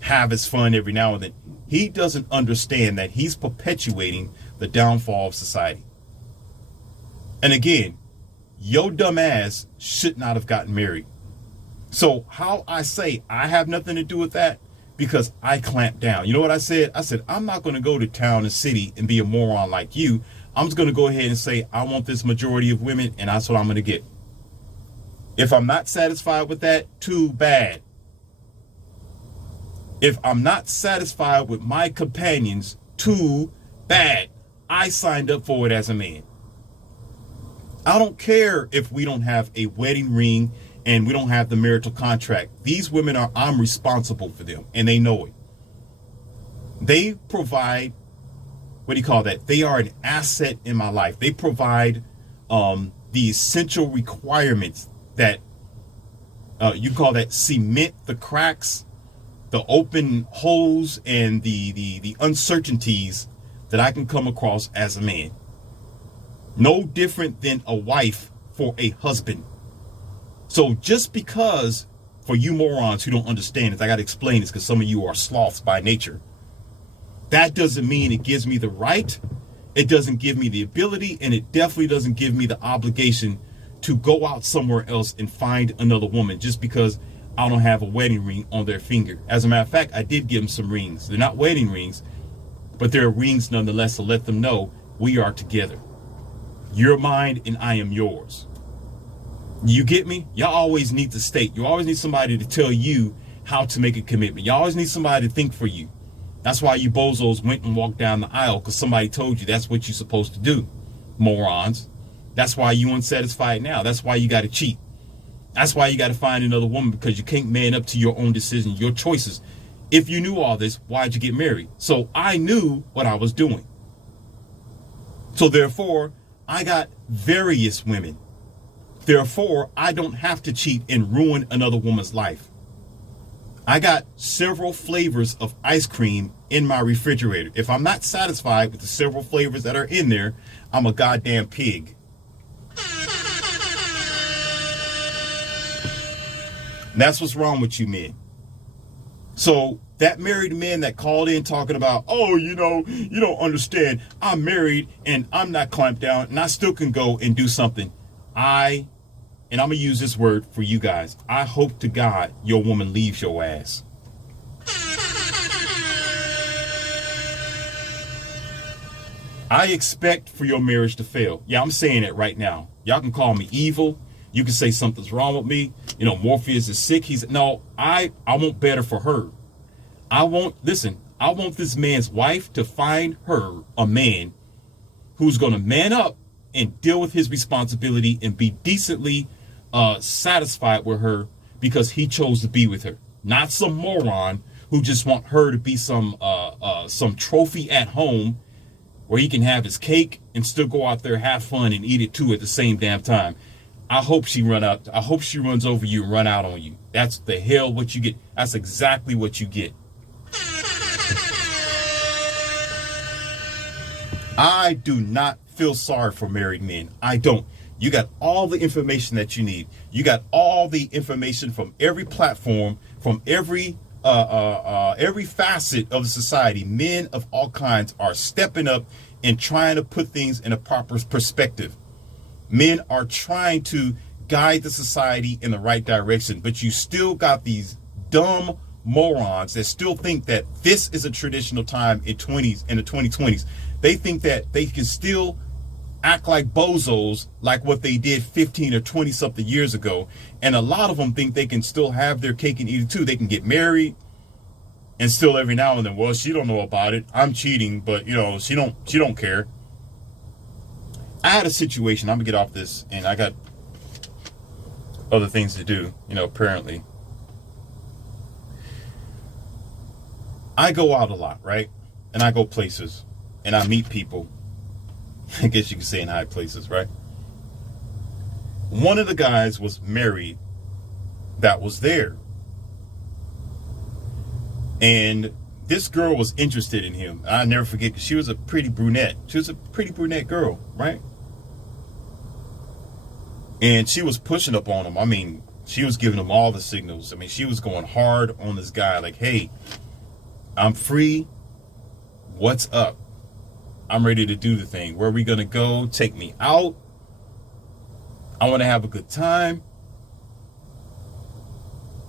have his fun every now and then. He doesn't understand that he's perpetuating the downfall of society. And again, your dumb ass should not have gotten married. So how I say I have nothing to do with that, because I clamped down. You know what I said? I said, I'm not going to go to town and city and be a moron like you. I'm just going to go ahead and say, I want this majority of women, and that's what I'm going to get. If I'm not satisfied with that, too bad. If I'm not satisfied with my companions, too bad. I signed up for it as a man. I don't care if we don't have a wedding ring and we don't have the marital contract. These women I'm responsible for them, and they know it. They provide, what do you call that? They are an asset in my life. They provide the essential requirements that you call that cement the cracks, the open holes, and the uncertainties that I can come across as a man. No different than a wife for a husband. So just because, for you morons who don't understand this, I got to explain this because some of you are sloths by nature. That doesn't mean it gives me the right. It doesn't give me the ability, and it definitely doesn't give me the obligation to go out somewhere else and find another woman just because I don't have a wedding ring on their finger. As a matter of fact, I did give them some rings. They're not wedding rings, but they're rings nonetheless to let them know we are together. You're mine and I am yours. You get me? Y'all always need to state. You always need somebody to tell you how to make a commitment. You always need somebody to think for you. That's why you bozos went and walked down the aisle, because somebody told you that's what you're supposed to do. Morons. That's why you unsatisfied now. That's why you got to cheat. That's why you got to find another woman, because you can't man up to your own decisions, your choices. If you knew all this, why'd you get married? So I knew what I was doing. So therefore, I got various women. Therefore, I don't have to cheat and ruin another woman's life. I got several flavors of ice cream in my refrigerator. If I'm not satisfied with the several flavors that are in there, I'm a goddamn pig. And that's what's wrong with you men. So that married man that called in talking about, oh, you don't understand. I'm married and I'm not clamped down and I still can go and do something. And I'm going to use this word for you guys. I hope to God your woman leaves your ass. I expect for your marriage to fail. Yeah, I'm saying it right now. Y'all can call me evil. You can say something's wrong with me. Morpheus is sick. I want better for her. I want this man's wife to find her a man who's going to man up and deal with his responsibility and be decently satisfied with her because he chose to be with her. Not some moron who just want her to be some trophy at home where he can have his cake and still go out there, have fun, and eat it too at the same damn time. I hope she runs over you and run out on you. That's the hell what you get. That's exactly what you get. I do not feel sorry for married men. I don't. You got all the information that you need. You got all the information from every platform, from every facet of the society. Men of all kinds are stepping up and trying to put things in a proper perspective. Men are trying to guide the society in the right direction, but you still got these dumb morons that still think that this is a traditional time in the 2020s. They think that they can still act like bozos like what they did 15 or 20 something years ago. And a lot of them think they can still have their cake and eat it too. They can get married and still every now and then, well, she don't know about it. I'm cheating, but she don't care. I had a situation. I'm gonna get off this, and I got other things to do, apparently. I go out a lot, right? And I go places and I meet people. I guess you could say in high places, right? One of the guys was married that was there. And this girl was interested in him. I'll never forget, because she was a pretty brunette. She was a pretty brunette girl, right? And she was pushing up on him. I mean, she was giving him all the signals. I mean, she was going hard on this guy. Like, hey, I'm free. What's up? I'm ready to do the thing. Where are we going to go? Take me out. I want to have a good time.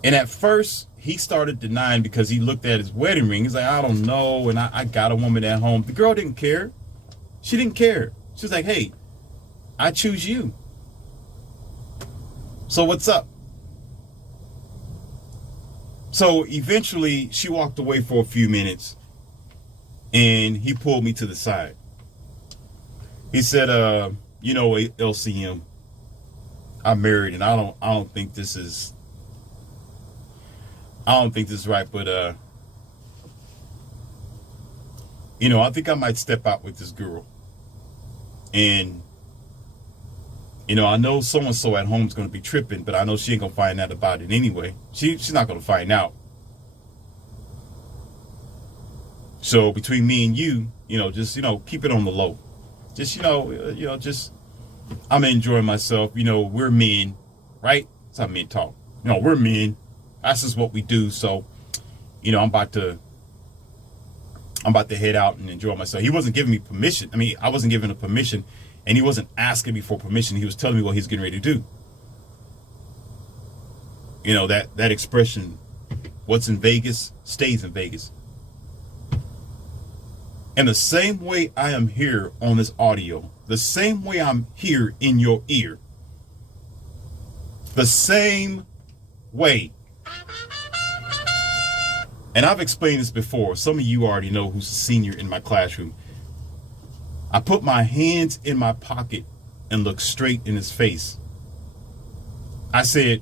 And at first, he started denying because he looked at his wedding ring. He's like, I don't know. And I got a woman at home. The girl didn't care. She didn't care. She was like, hey, I choose you. So what's up? So eventually she walked away for a few minutes and he pulled me to the side. He said, you know, LCM, I'm married and I don't think this is right, but you know, I think I might step out with this girl. And you know, I know so-and-so at home is going to be tripping, but I know she ain't going to find out about it anyway. She's not going to find out. So between me and you, you know, just, you know, keep it on the low. Just, just, I'm enjoying myself. You know, we're men, right? That's how men talk. You know, we're men. That's just what we do. So, you know, I'm about to head out and enjoy myself. He wasn't giving me permission. I mean, I wasn't giving him permission. And he wasn't asking me for permission. He was telling me what he's getting ready to do. You know, that expression, what's in Vegas stays in Vegas. And the same way I am here on this audio, the same way I'm here in your ear, the same way. And I've explained this before. Some of you already know who's a senior in my classroom. I put my hands in my pocket and looked straight in his face. I said,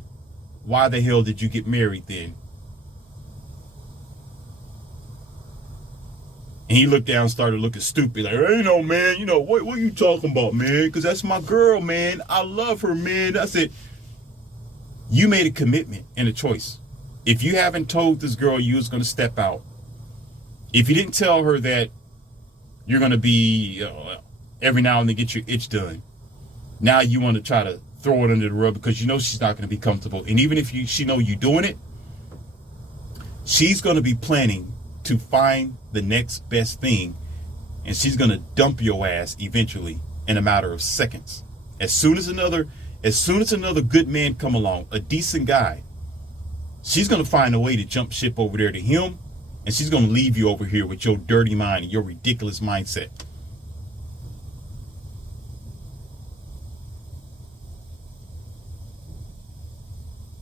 why the hell did you get married then? And he looked down and started looking stupid. Like, hey, no, man, you know, what are you talking about, man? Because that's my girl, man. I love her, man. I said, you made a commitment and a choice. If you haven't told this girl you was going to step out, if you didn't tell her that you're going to be every now and then get your itch done. Now you want to try to throw it under the rug because you know she's not going to be comfortable. And even if she know you're doing it, she's going to be planning to find the next best thing. And she's going to dump your ass eventually in a matter of seconds. As soon as another good man come along, a decent guy, she's going to find a way to jump ship over there to him. And she's going to leave you over here with your dirty mind and your ridiculous mindset.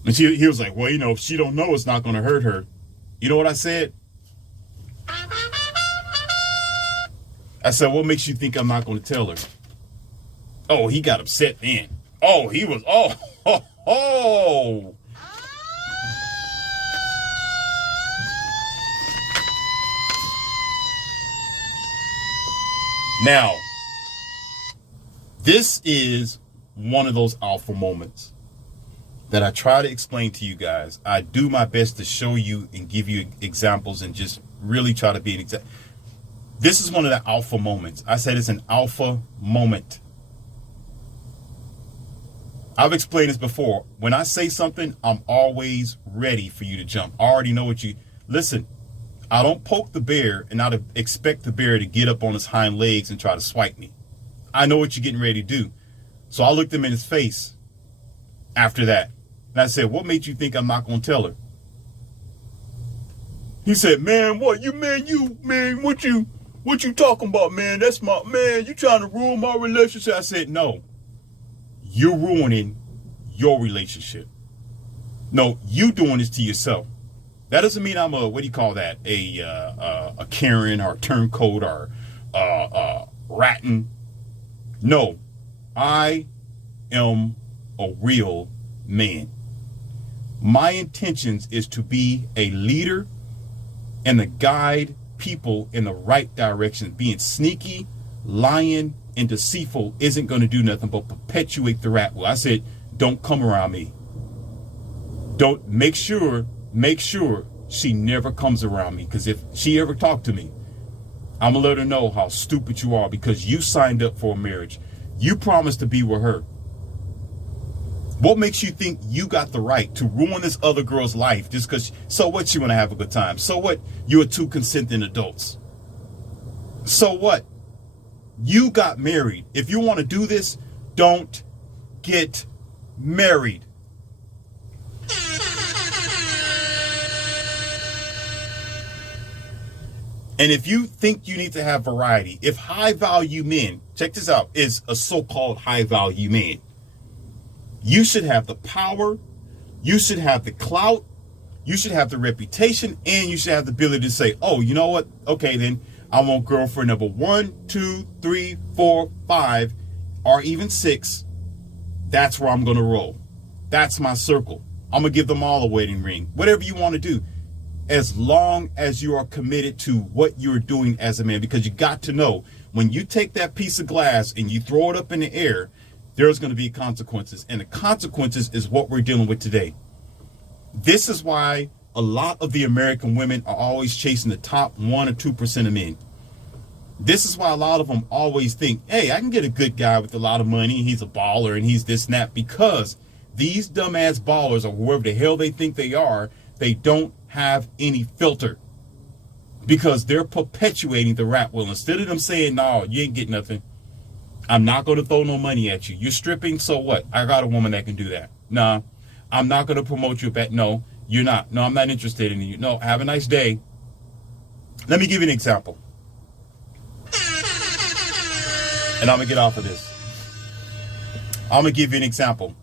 And he was like, well, you know, if she don't know, it's not going to hurt her. You know what I said? I said, what makes you think I'm not going to tell her? Oh, he got upset then. Oh, he was, oh. Now, this is one of those alpha moments that I try to explain to you guys. I do my best to show you and give you examples and just really try to be an example. This is one of the alpha moments. I said it's an alpha moment. I've explained this before. When I say something, I'm always ready for you to jump. I already know what you... Listen. I don't poke the bear and not expect the bear to get up on his hind legs and try to swipe me. I know what you're getting ready to do. So I looked him in his face after that. And I said, what made you think I'm not going to tell her? He said, man, what? What you talking about, man? That's my, man, you trying to ruin my relationship. I said, no, you're ruining your relationship. No, you doing this to yourself. That doesn't mean I'm what do you call that? A Karen or a turncoat or ratting. No, I am a real man. My intentions is to be a leader and to guide people in the right direction. Being sneaky, lying, and deceitful isn't going to do nothing but perpetuate the rat wheel. I said, don't come around me. Don't make sure she never comes around me, because if she ever talked to me, I'm gonna let her know how stupid you are, because you signed up for a marriage. You promised to be with her. What makes you think you got the right to ruin this other girl's life just because? So what? You want to have a good time? So what? You're two consenting adults. So what? You got married. If you want to do this, don't get married. And if you think you need to have variety, if high value men, check this out, is a so-called high value man, you should have the power, you should have the clout, you should have the reputation, and you should have the ability to say, oh, you know what? Okay, then I want girlfriend number 1, 2, 3, 4, 5, or even 6. That's where I'm going to roll. That's my circle. I'm going to give them all a wedding ring. Whatever you want to do, as long as you are committed to what you're doing as a man, because you got to know when you take that piece of glass and you throw it up in the air, there's going to be consequences. And the consequences is what we're dealing with today. This is why a lot of the American women are always chasing the top 1 or 2% of men. This is why a lot of them always think, hey, I can get a good guy with a lot of money. He's a baller and he's this and that, because these dumbass ballers, or whoever the hell they think they are, they don't have any filter, because they're perpetuating the rat wheel. Instead of them saying, no, you ain't getting nothing. I'm not going to throw no money at you. You're stripping, so what? I got a woman that can do that. Nah, I'm not going to promote you back. No, you're not. No, I'm not interested in you. No, have a nice day. Let me give you an example. And I'm going to get off of this. I'm going to give you an example.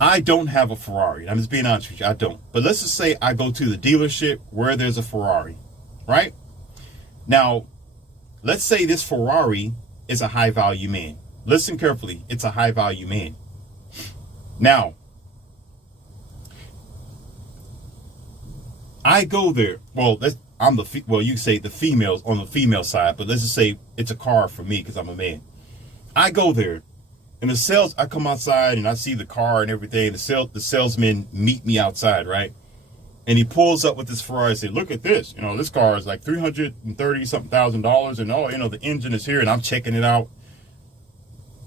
I don't have a Ferrari. I'm just being honest with you. I don't. But let's just say I go to the dealership where there's a Ferrari, right? Now, let's say this Ferrari is a high value man. Listen carefully. It's a high value man. Now, I go there. Well, you say the females on the female side, but let's just say it's a car for me because I'm a man. I go there, and I come outside and I see the car and everything. The salesman meet me outside, right? And he pulls up with this Ferrari and says, look at this. You know, this car is like $330-something thousand, and the engine is here, and I'm checking it out.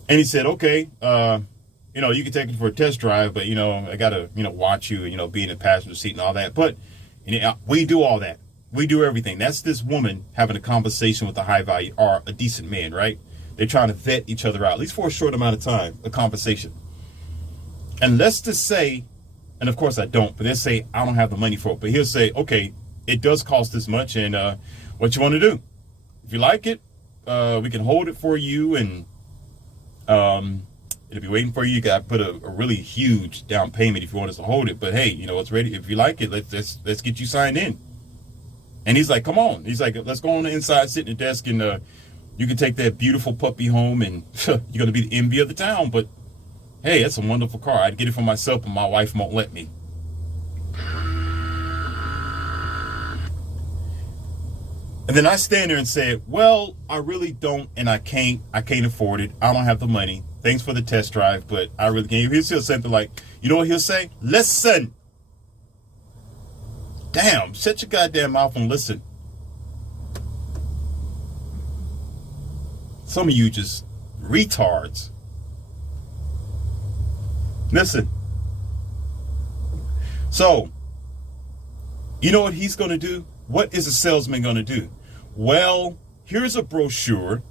And he said, okay, you can take it for a test drive, but I gotta, watch you and, be in the passenger seat and all that. But we do all that. We do everything. That's this woman having a conversation with a high value or a decent man, right? They're trying to vet each other out, at least for a short amount of time, a conversation. And let's just say, and of course I don't, but let's say I don't have the money for it. But he'll say, okay, it does cost this much, and what you want to do? If you like it, we can hold it for you, and it'll be waiting for you. You got to put a really huge down payment if you want us to hold it. But hey, it's ready. If you like it, let's get you signed in. And he's like, come on. He's like, let's go on the inside, sit in the desk, and you can take that beautiful puppy home, and you're going to be the envy of the town. But hey, that's a wonderful car. I'd get it for myself, but my wife won't let me. And then I stand there and say, well, I really don't, and I can't afford it. I don't have the money. Thanks for the test drive, but I really can't. He'll say something like, you know what he'll say? Listen. Damn, shut your goddamn mouth and listen. Some of you just retards. Listen. So, you know what he's going to do? What is a salesman going to do? Well, here's a brochure,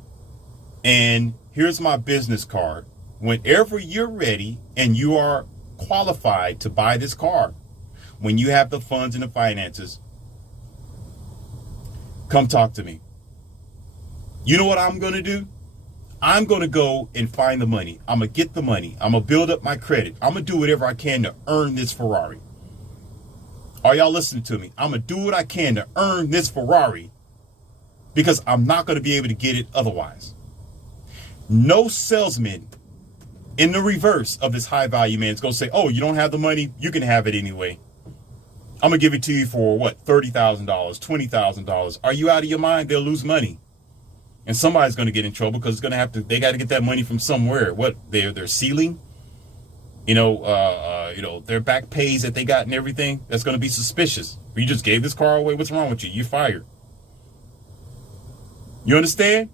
and here's my business card. Whenever you're ready and you are qualified to buy this car, when you have the funds and the finances, come talk to me. You know what I'm going to do? I'm going to go and find the money. I'm going to get the money. I'm going to build up my credit. I'm going to do whatever I can to earn this Ferrari. Are y'all listening to me? I'm going to do what I can to earn this Ferrari, because I'm not going to be able to get it otherwise. No salesman in the reverse of this high value man is going to say, oh, you don't have the money? You can have it anyway. I'm going to give it to you for what? $30,000, $20,000. Are you out of your mind? They'll lose money. And somebody's going to get in trouble, because they got to get that money from somewhere. What? Their ceiling? Their back pays that they got and everything. That's going to be suspicious. You just gave this car away. What's wrong with you? You're fired. You understand?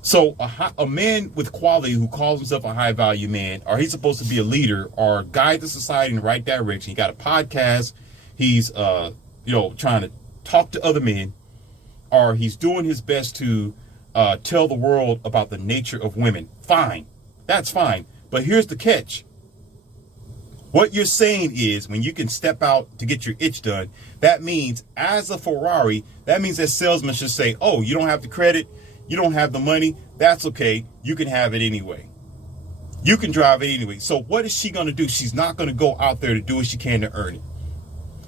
So a man with quality who calls himself a high value man, or he's supposed to be a leader or guide the society in the right direction. He got a podcast. He's, trying to talk to other men, or he's doing his best to tell the world about the nature of women. Fine. That's fine. But here's the catch. What you're saying is when you can step out to get your itch done, that means as a Ferrari, that means that salesman should say, oh, you don't have the credit, you don't have the money, that's okay, you can have it anyway. You can drive it anyway. So what is she going to do? She's not going to go out there to do what she can to earn it.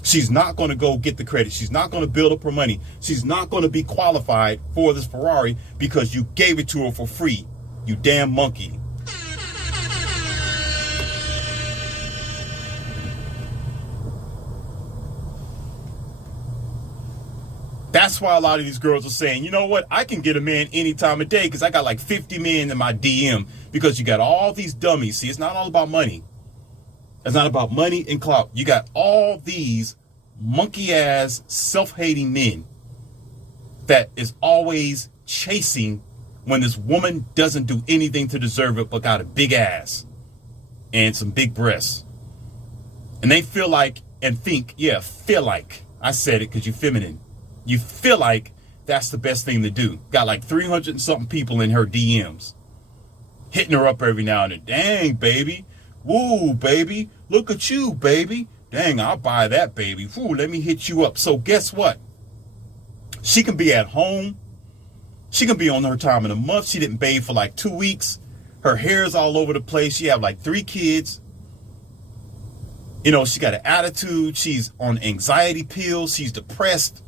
She's not going to go get the credit. She's not going to build up her money. She's not going to be qualified for this Ferrari because you gave it to her for free, you damn monkey. That's why a lot of these girls are saying, you know what, I can get a man any time of day because I got like 50 men in my DM, because you got all these dummies. See, it's not all about money. It's not about money and clout. You got all these monkey ass self-hating men that is always chasing when this woman doesn't do anything to deserve it but got a big ass and some big breasts. And they feel like and think, yeah, feel like. I said it because you're feminine. You feel like that's the best thing to do. Got like 300 and something people in her DMs. Hitting her up every now and then. Dang, baby. Woo, baby. Look at you, baby. Dang, I'll buy that, baby. Woo, let me hit you up. So guess what? She can be at home. She can be on her time in a month. She didn't bathe for like 2 weeks. Her hair is all over the place. She have like 3 kids. You know, she got an attitude. She's on anxiety pills. She's depressed.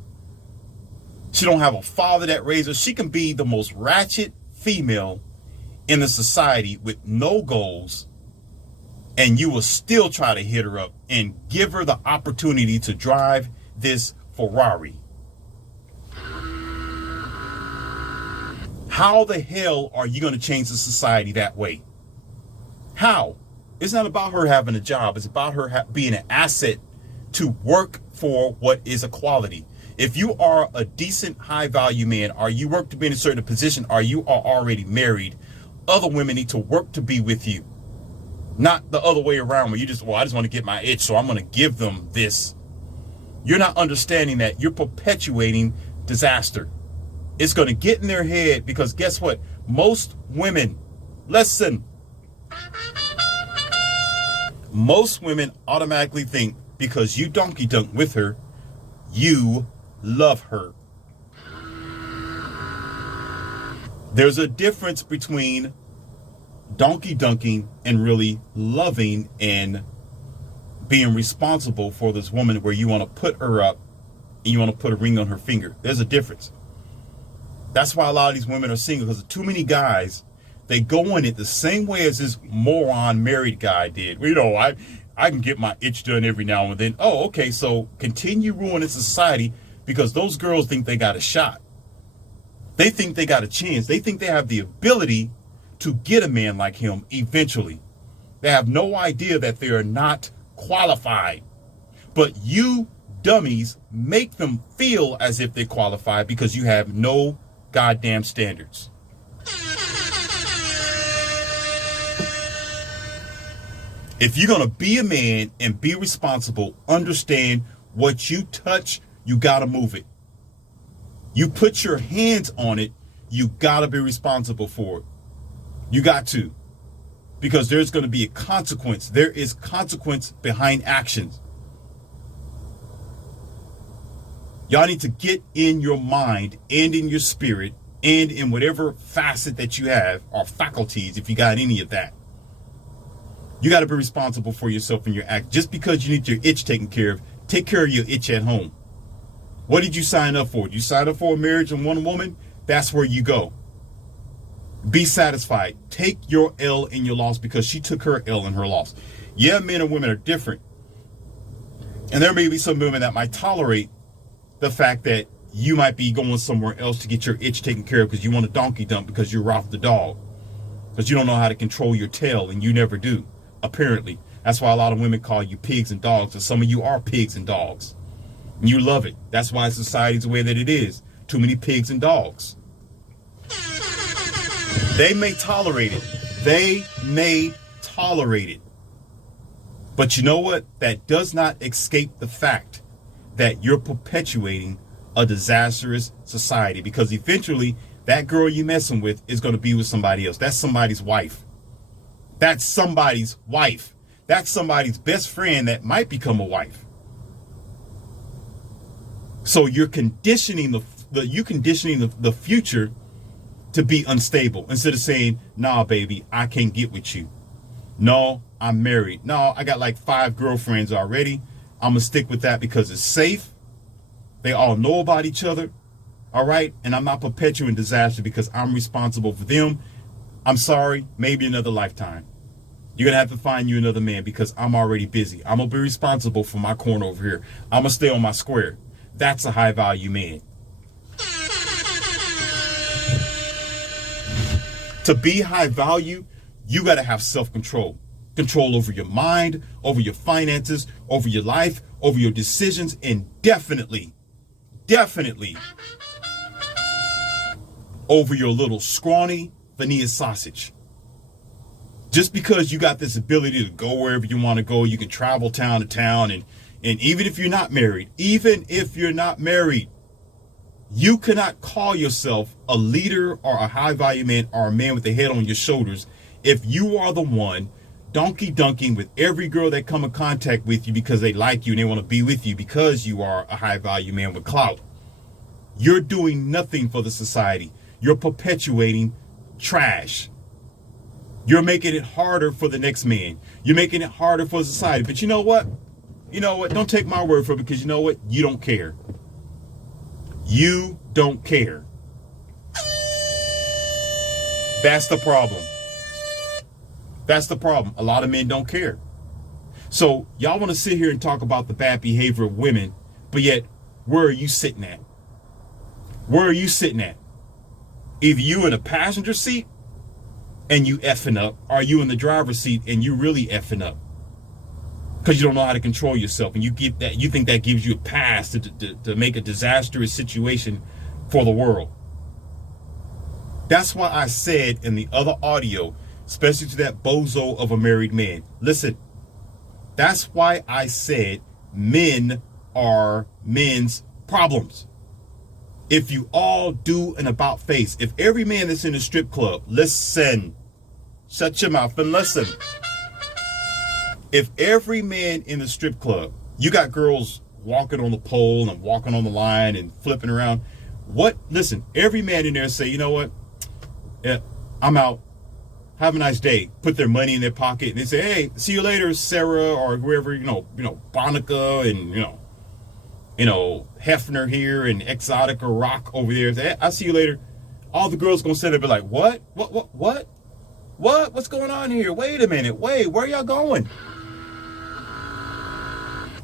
She don't have a father that raised her. She can be the most ratchet female in the society with no goals, and you will still try to hit her up and give her the opportunity to drive this Ferrari. How the hell are you going to change the society that way? How? It's not about her having a job. It's about her being an asset to work for what is equality. If you are a decent, high-value man, or you work to be in a certain position, or you are already married, other women need to work to be with you. Not the other way around where you just, well, I just want to get my itch, so I'm going to give them this. You're not understanding that you're perpetuating disaster. It's going to get in their head because guess what? Most women, listen, most women automatically think because you donkey dunk with her, you love her. There's a difference between donkey dunking and really loving and being responsible for this woman where you want to put her up and you want to put a ring on her finger. There's a difference. That's why a lot of these women are single, because too many guys, they go in it the same way as this moron married guy did. You know, I can get my itch done every now and then. Oh, okay, so continue ruining society because those girls think they got a shot. They think they got a chance. They think they have the ability to get a man like him eventually. They have no idea that they are not qualified. But you dummies make them feel as if they're qualified because you have no goddamn standards. If you're going to be a man and be responsible, understand what you touch, you got to move it. You put your hands on it, you got to be responsible for it. You got to. Because there's going to be a consequence. There is consequence behind actions. Y'all need to get in your mind and in your spirit and in whatever facet that you have or faculties, if you got any of that. You got to be responsible for yourself and your act. Just because you need your itch taken care of, take care of your itch at home. What did you sign up for? You signed up for a marriage and one woman? That's where you go. Be satisfied. Take your L in your loss because she took her L in her loss. Yeah, men and women are different. And there may be some women that might tolerate the fact that you might be going somewhere else to get your itch taken care of because you want a donkey dump because you're Ralph the dog. Because you don't know how to control your tail, and you never do, apparently. That's why a lot of women call you pigs and dogs, and some of you are pigs and dogs. And you love it. That's why society's the way that it is. Too many pigs and dogs. They may tolerate it. They may tolerate it. But you know what? That does not escape the fact that you're perpetuating a disastrous society, because eventually that girl you messing with is going to be with somebody else. That's somebody's wife. That's somebody's wife. That's somebody's best friend that might become a wife. So you're conditioning the future to be unstable instead of saying, nah, baby, I can't get with you. No, I'm married. No, I got like 5 girlfriends already. I'm going to stick with that because it's safe. They all know about each other. All right. And I'm not perpetuating disaster because I'm responsible for them. I'm sorry. Maybe another lifetime. You're going to have to find you another man because I'm already busy. I'm going to be responsible for my corner over here. I'm going to stay on my square. That's a high value man. To be high value, you got to have self-control. Control over your mind, over your finances, over your life, over your decisions, and definitely over your little scrawny vanilla sausage. Just because you got this ability to go wherever you want to go, you can travel town to town, and even if you're not married, you cannot call yourself a leader or a high value man or a man with a head on your shoulders if you are the one donkey dunking with every girl that come in contact with you because they like you and they want to be with you because you are a high value man with clout. You're doing nothing for the society. You're perpetuating trash. You're making it harder for the next man. You're making it harder for society. But you know what? Don't take my word for it because you know what? You don't care. You don't care. That's the problem. That's the problem. A lot of men don't care. So y'all want to sit here and talk about the bad behavior of women, but yet where are you sitting at? Where are you sitting at? Either you in a passenger seat and you effing up, or are you in the driver's seat and you really effing up? Because you don't know how to control yourself, and you think that gives you a pass to make a disastrous situation for the world. That's why I said in the other audio, especially to that bozo of a married man, listen, that's why I said men are men's problems. If you all do an about face, if every man that's in a strip club, listen, shut your mouth and listen. If every man in the strip club, you got girls walking on the pole and walking on the line and flipping around. Listen, every man in there say, you know what? Yeah, I'm out. Have a nice day. Put their money in their pocket and they say, hey, see you later, Sarah, or whoever, Bonica and, Hefner here and Exotica Rock over there. Say, hey, I'll see you later. All the girls gonna sit there and be like, what? What's going on here? Wait a minute. Wait, where y'all going?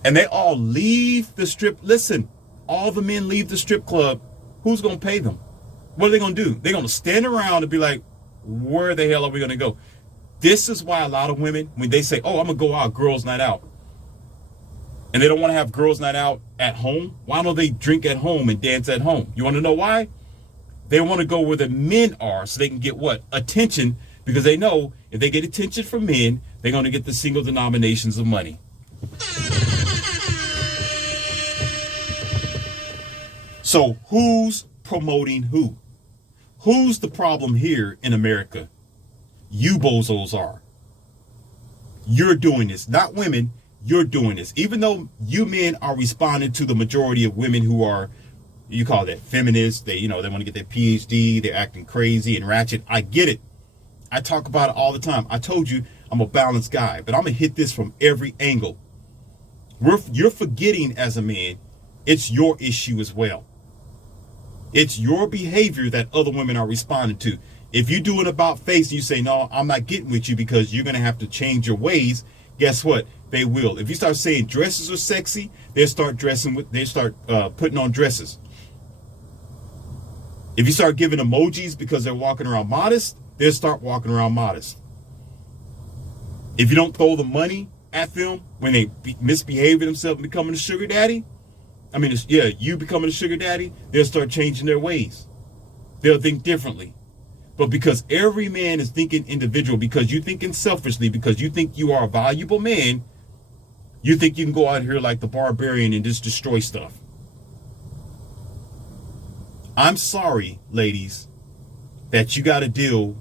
And they all leave the strip. Listen, all the men leave the strip club. Who's going to pay them? What are they going to do? They're going to stand around and be like, where the hell are we going to go? This is why a lot of women, when they say, oh, I'm going to go out, girls' night out, and they don't want to have girls' night out at home, why don't they drink at home and dance at home? You want to know why? They want to go where the men are so they can get what? Attention, because they know if they get attention from men, they're going to get the single denominations of money. So who's promoting who? Who's the problem here in America? You bozos are. You're doing this, not women. You're doing this. Even though you men are responding to the majority of women who are, you call that feminists. They want to get their PhD. They're acting crazy and ratchet. I get it. I talk about it all the time. I told you I'm a balanced guy, but I'm going to hit this from every angle. You're forgetting as a man, it's your issue as well. It's your behavior that other women are responding to. If you do an about face and you say, no, I'm not getting with you because you're going to have to change your ways, guess what? They will. If you start saying dresses are sexy, they start putting on dresses. If you start giving emojis because they're walking around modest, they'll start walking around modest. If you don't throw the money at them when they misbehave themselves and becoming a sugar daddy, you becoming a sugar daddy, they'll start changing their ways. They'll think differently. But because every man is thinking individual, because you're thinking selfishly, because you think you are a valuable man, you think you can go out here like the barbarian and just destroy stuff. I'm sorry, ladies, that you got to deal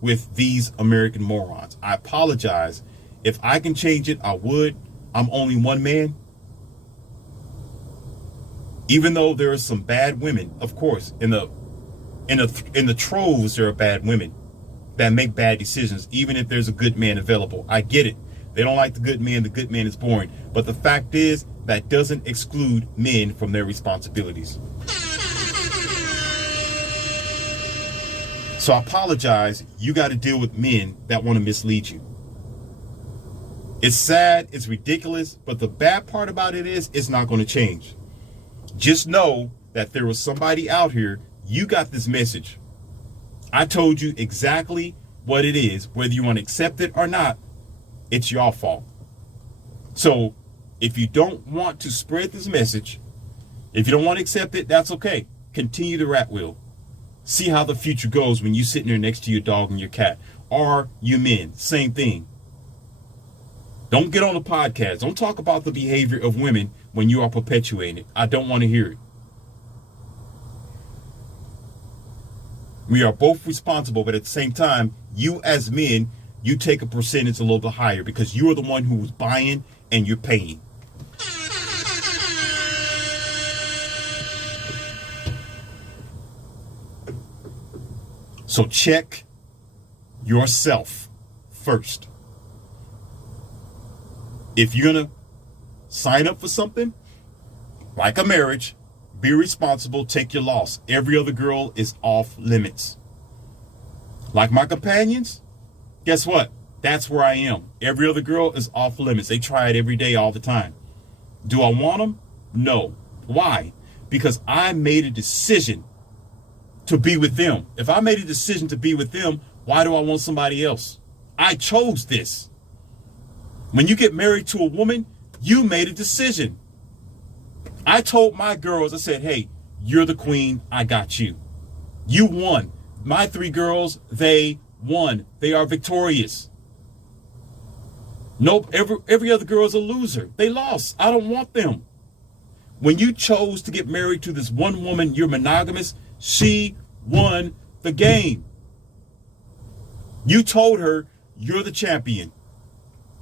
with these American morons. I apologize If I can change it, I would. I'm only one man. Even though there are some bad women, of course, in the troves, there are bad women that make bad decisions, even if there's a good man available. I get it. They don't like the good man. The good man is boring. But the fact is, that doesn't exclude men from their responsibilities. So I apologize. You got to deal with men that want to mislead you. It's sad. It's ridiculous. But the bad part about it is it's not going to change. Just know that there was somebody out here. You got this message. I told you exactly what it is. Whether you want to accept it or not, it's your fault. So if you don't want to spread this message, if you don't want to accept it, that's okay. Continue the rat wheel. See how the future goes when you're sitting there next to your dog and your cat. Or you men, same thing. Don't get on the podcast. Don't talk about the behavior of women when you are perpetuating it. I don't want to hear it. We are both responsible, but at the same time, you as men, you take a percentage a little bit higher because you are the one who was buying and you're paying. So check yourself first. If you're going to sign up for something like a marriage, be responsible, take your loss. Every other girl is off limits. Like my companions, guess what? That's where I am. Every other girl is off limits. They try it every day, all the time. Do I want them? No. Why? Because I made a decision to be with them. If I made a decision to be with them, why do I want somebody else? I chose this. When you get married to a woman, you made a decision. I told my girls, I said, hey, you're the queen. I got you. You won. My 3 girls, they won. They are victorious. Nope, every other girl is a loser. They lost. I don't want them. When you chose to get married to this one woman, you're monogamous. She won the game. You told her you're the champion.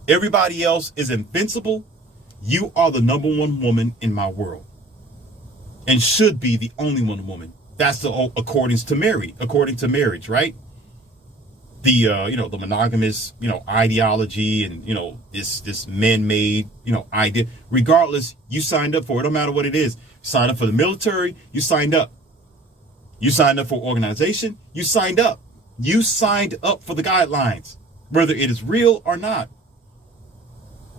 Everybody else is invincible. You are the number 1 woman in my world. And should be the only one woman. That's according to marriage, right? The the monogamous, ideology and this man-made, idea. Regardless, you signed up for it. No matter what it is. Signed up for the military, you signed up. You signed up for organization, you signed up. You signed up for the guidelines, whether it is real or not.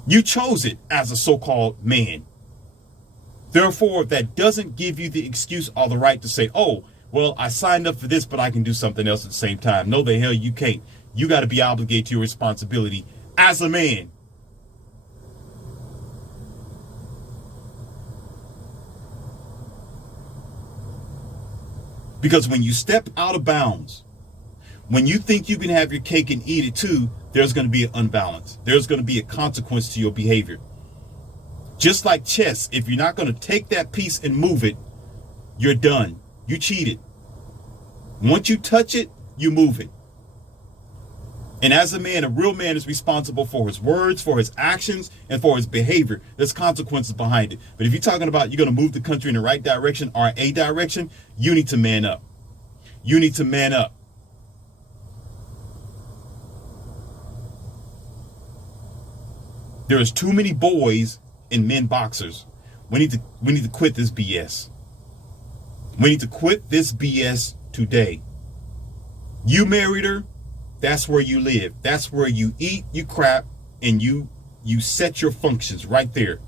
You chose it as a so-called man. Therefore, that doesn't give you the excuse or the right to say, oh, well, I signed up for this, but I can do something else at the same time. No, the hell you can't. You got to be obligated to your responsibility as a man. Because when you step out of bounds, when you think you can have your cake and eat it too, there's going to be an unbalance. There's going to be a consequence to your behavior. Just like chess, if you're not going to take that piece and move it, you're done. You cheated. Once you touch it, you move it. And as a man, a real man is responsible for his words, for his actions, and for his behavior. There's consequences behind it. But if you're talking about you're going to move the country in the right direction or a direction, you need to man up. You need to man up. There's too many boys in men boxers. We need to quit this BS. We need to quit this BS today. You married her, that's where you live. That's where you eat, you crap, and you set your functions right there.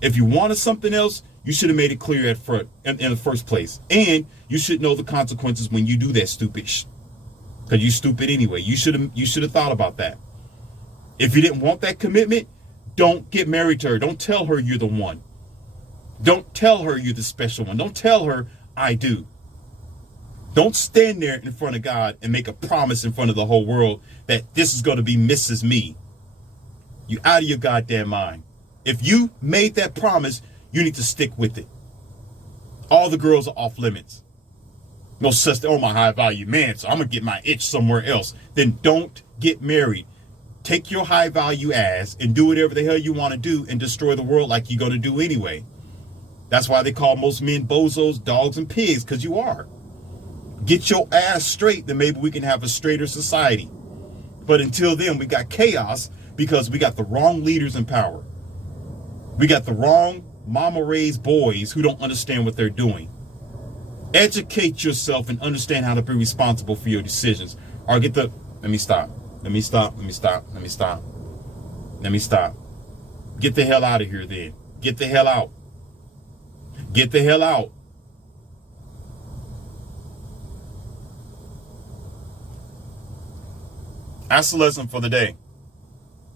If you wanted something else, you should have made it clear at front in the first place. And you should know the consequences when you do that stupid shit. Because you're stupid anyway. You should have thought about that. If you didn't want that commitment, don't get married to her. Don't tell her you're the one. Don't tell her you're the special one. Don't tell her I do. Don't stand there in front of God and make a promise in front of the whole world that this is going to be Mrs. Me. You out of your goddamn mind. If you made that promise, you need to stick with it. All the girls are off limits. No such thing, oh, my high value man, so I'm going to get my itch somewhere else. Then don't get married. take your high value ass and do whatever the hell you want to do and destroy the world like you're going to do anyway. That's why they call most men bozos, dogs, and pigs, because you are. Get your ass straight, then maybe we can have a straighter society. But until then, we got chaos because we got the wrong leaders in power. We got the wrong mama-raised boys who don't understand what they're doing. Educate yourself and understand how to be responsible for your decisions. Or let me stop. Let me stop. Get the hell out of here then. Get the hell out. Get the hell out. That's the lesson for the day.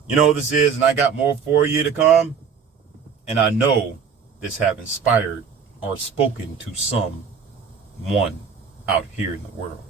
You know what this is, and I got more for you to come. And I know this have inspired or spoken to someone out here in the world.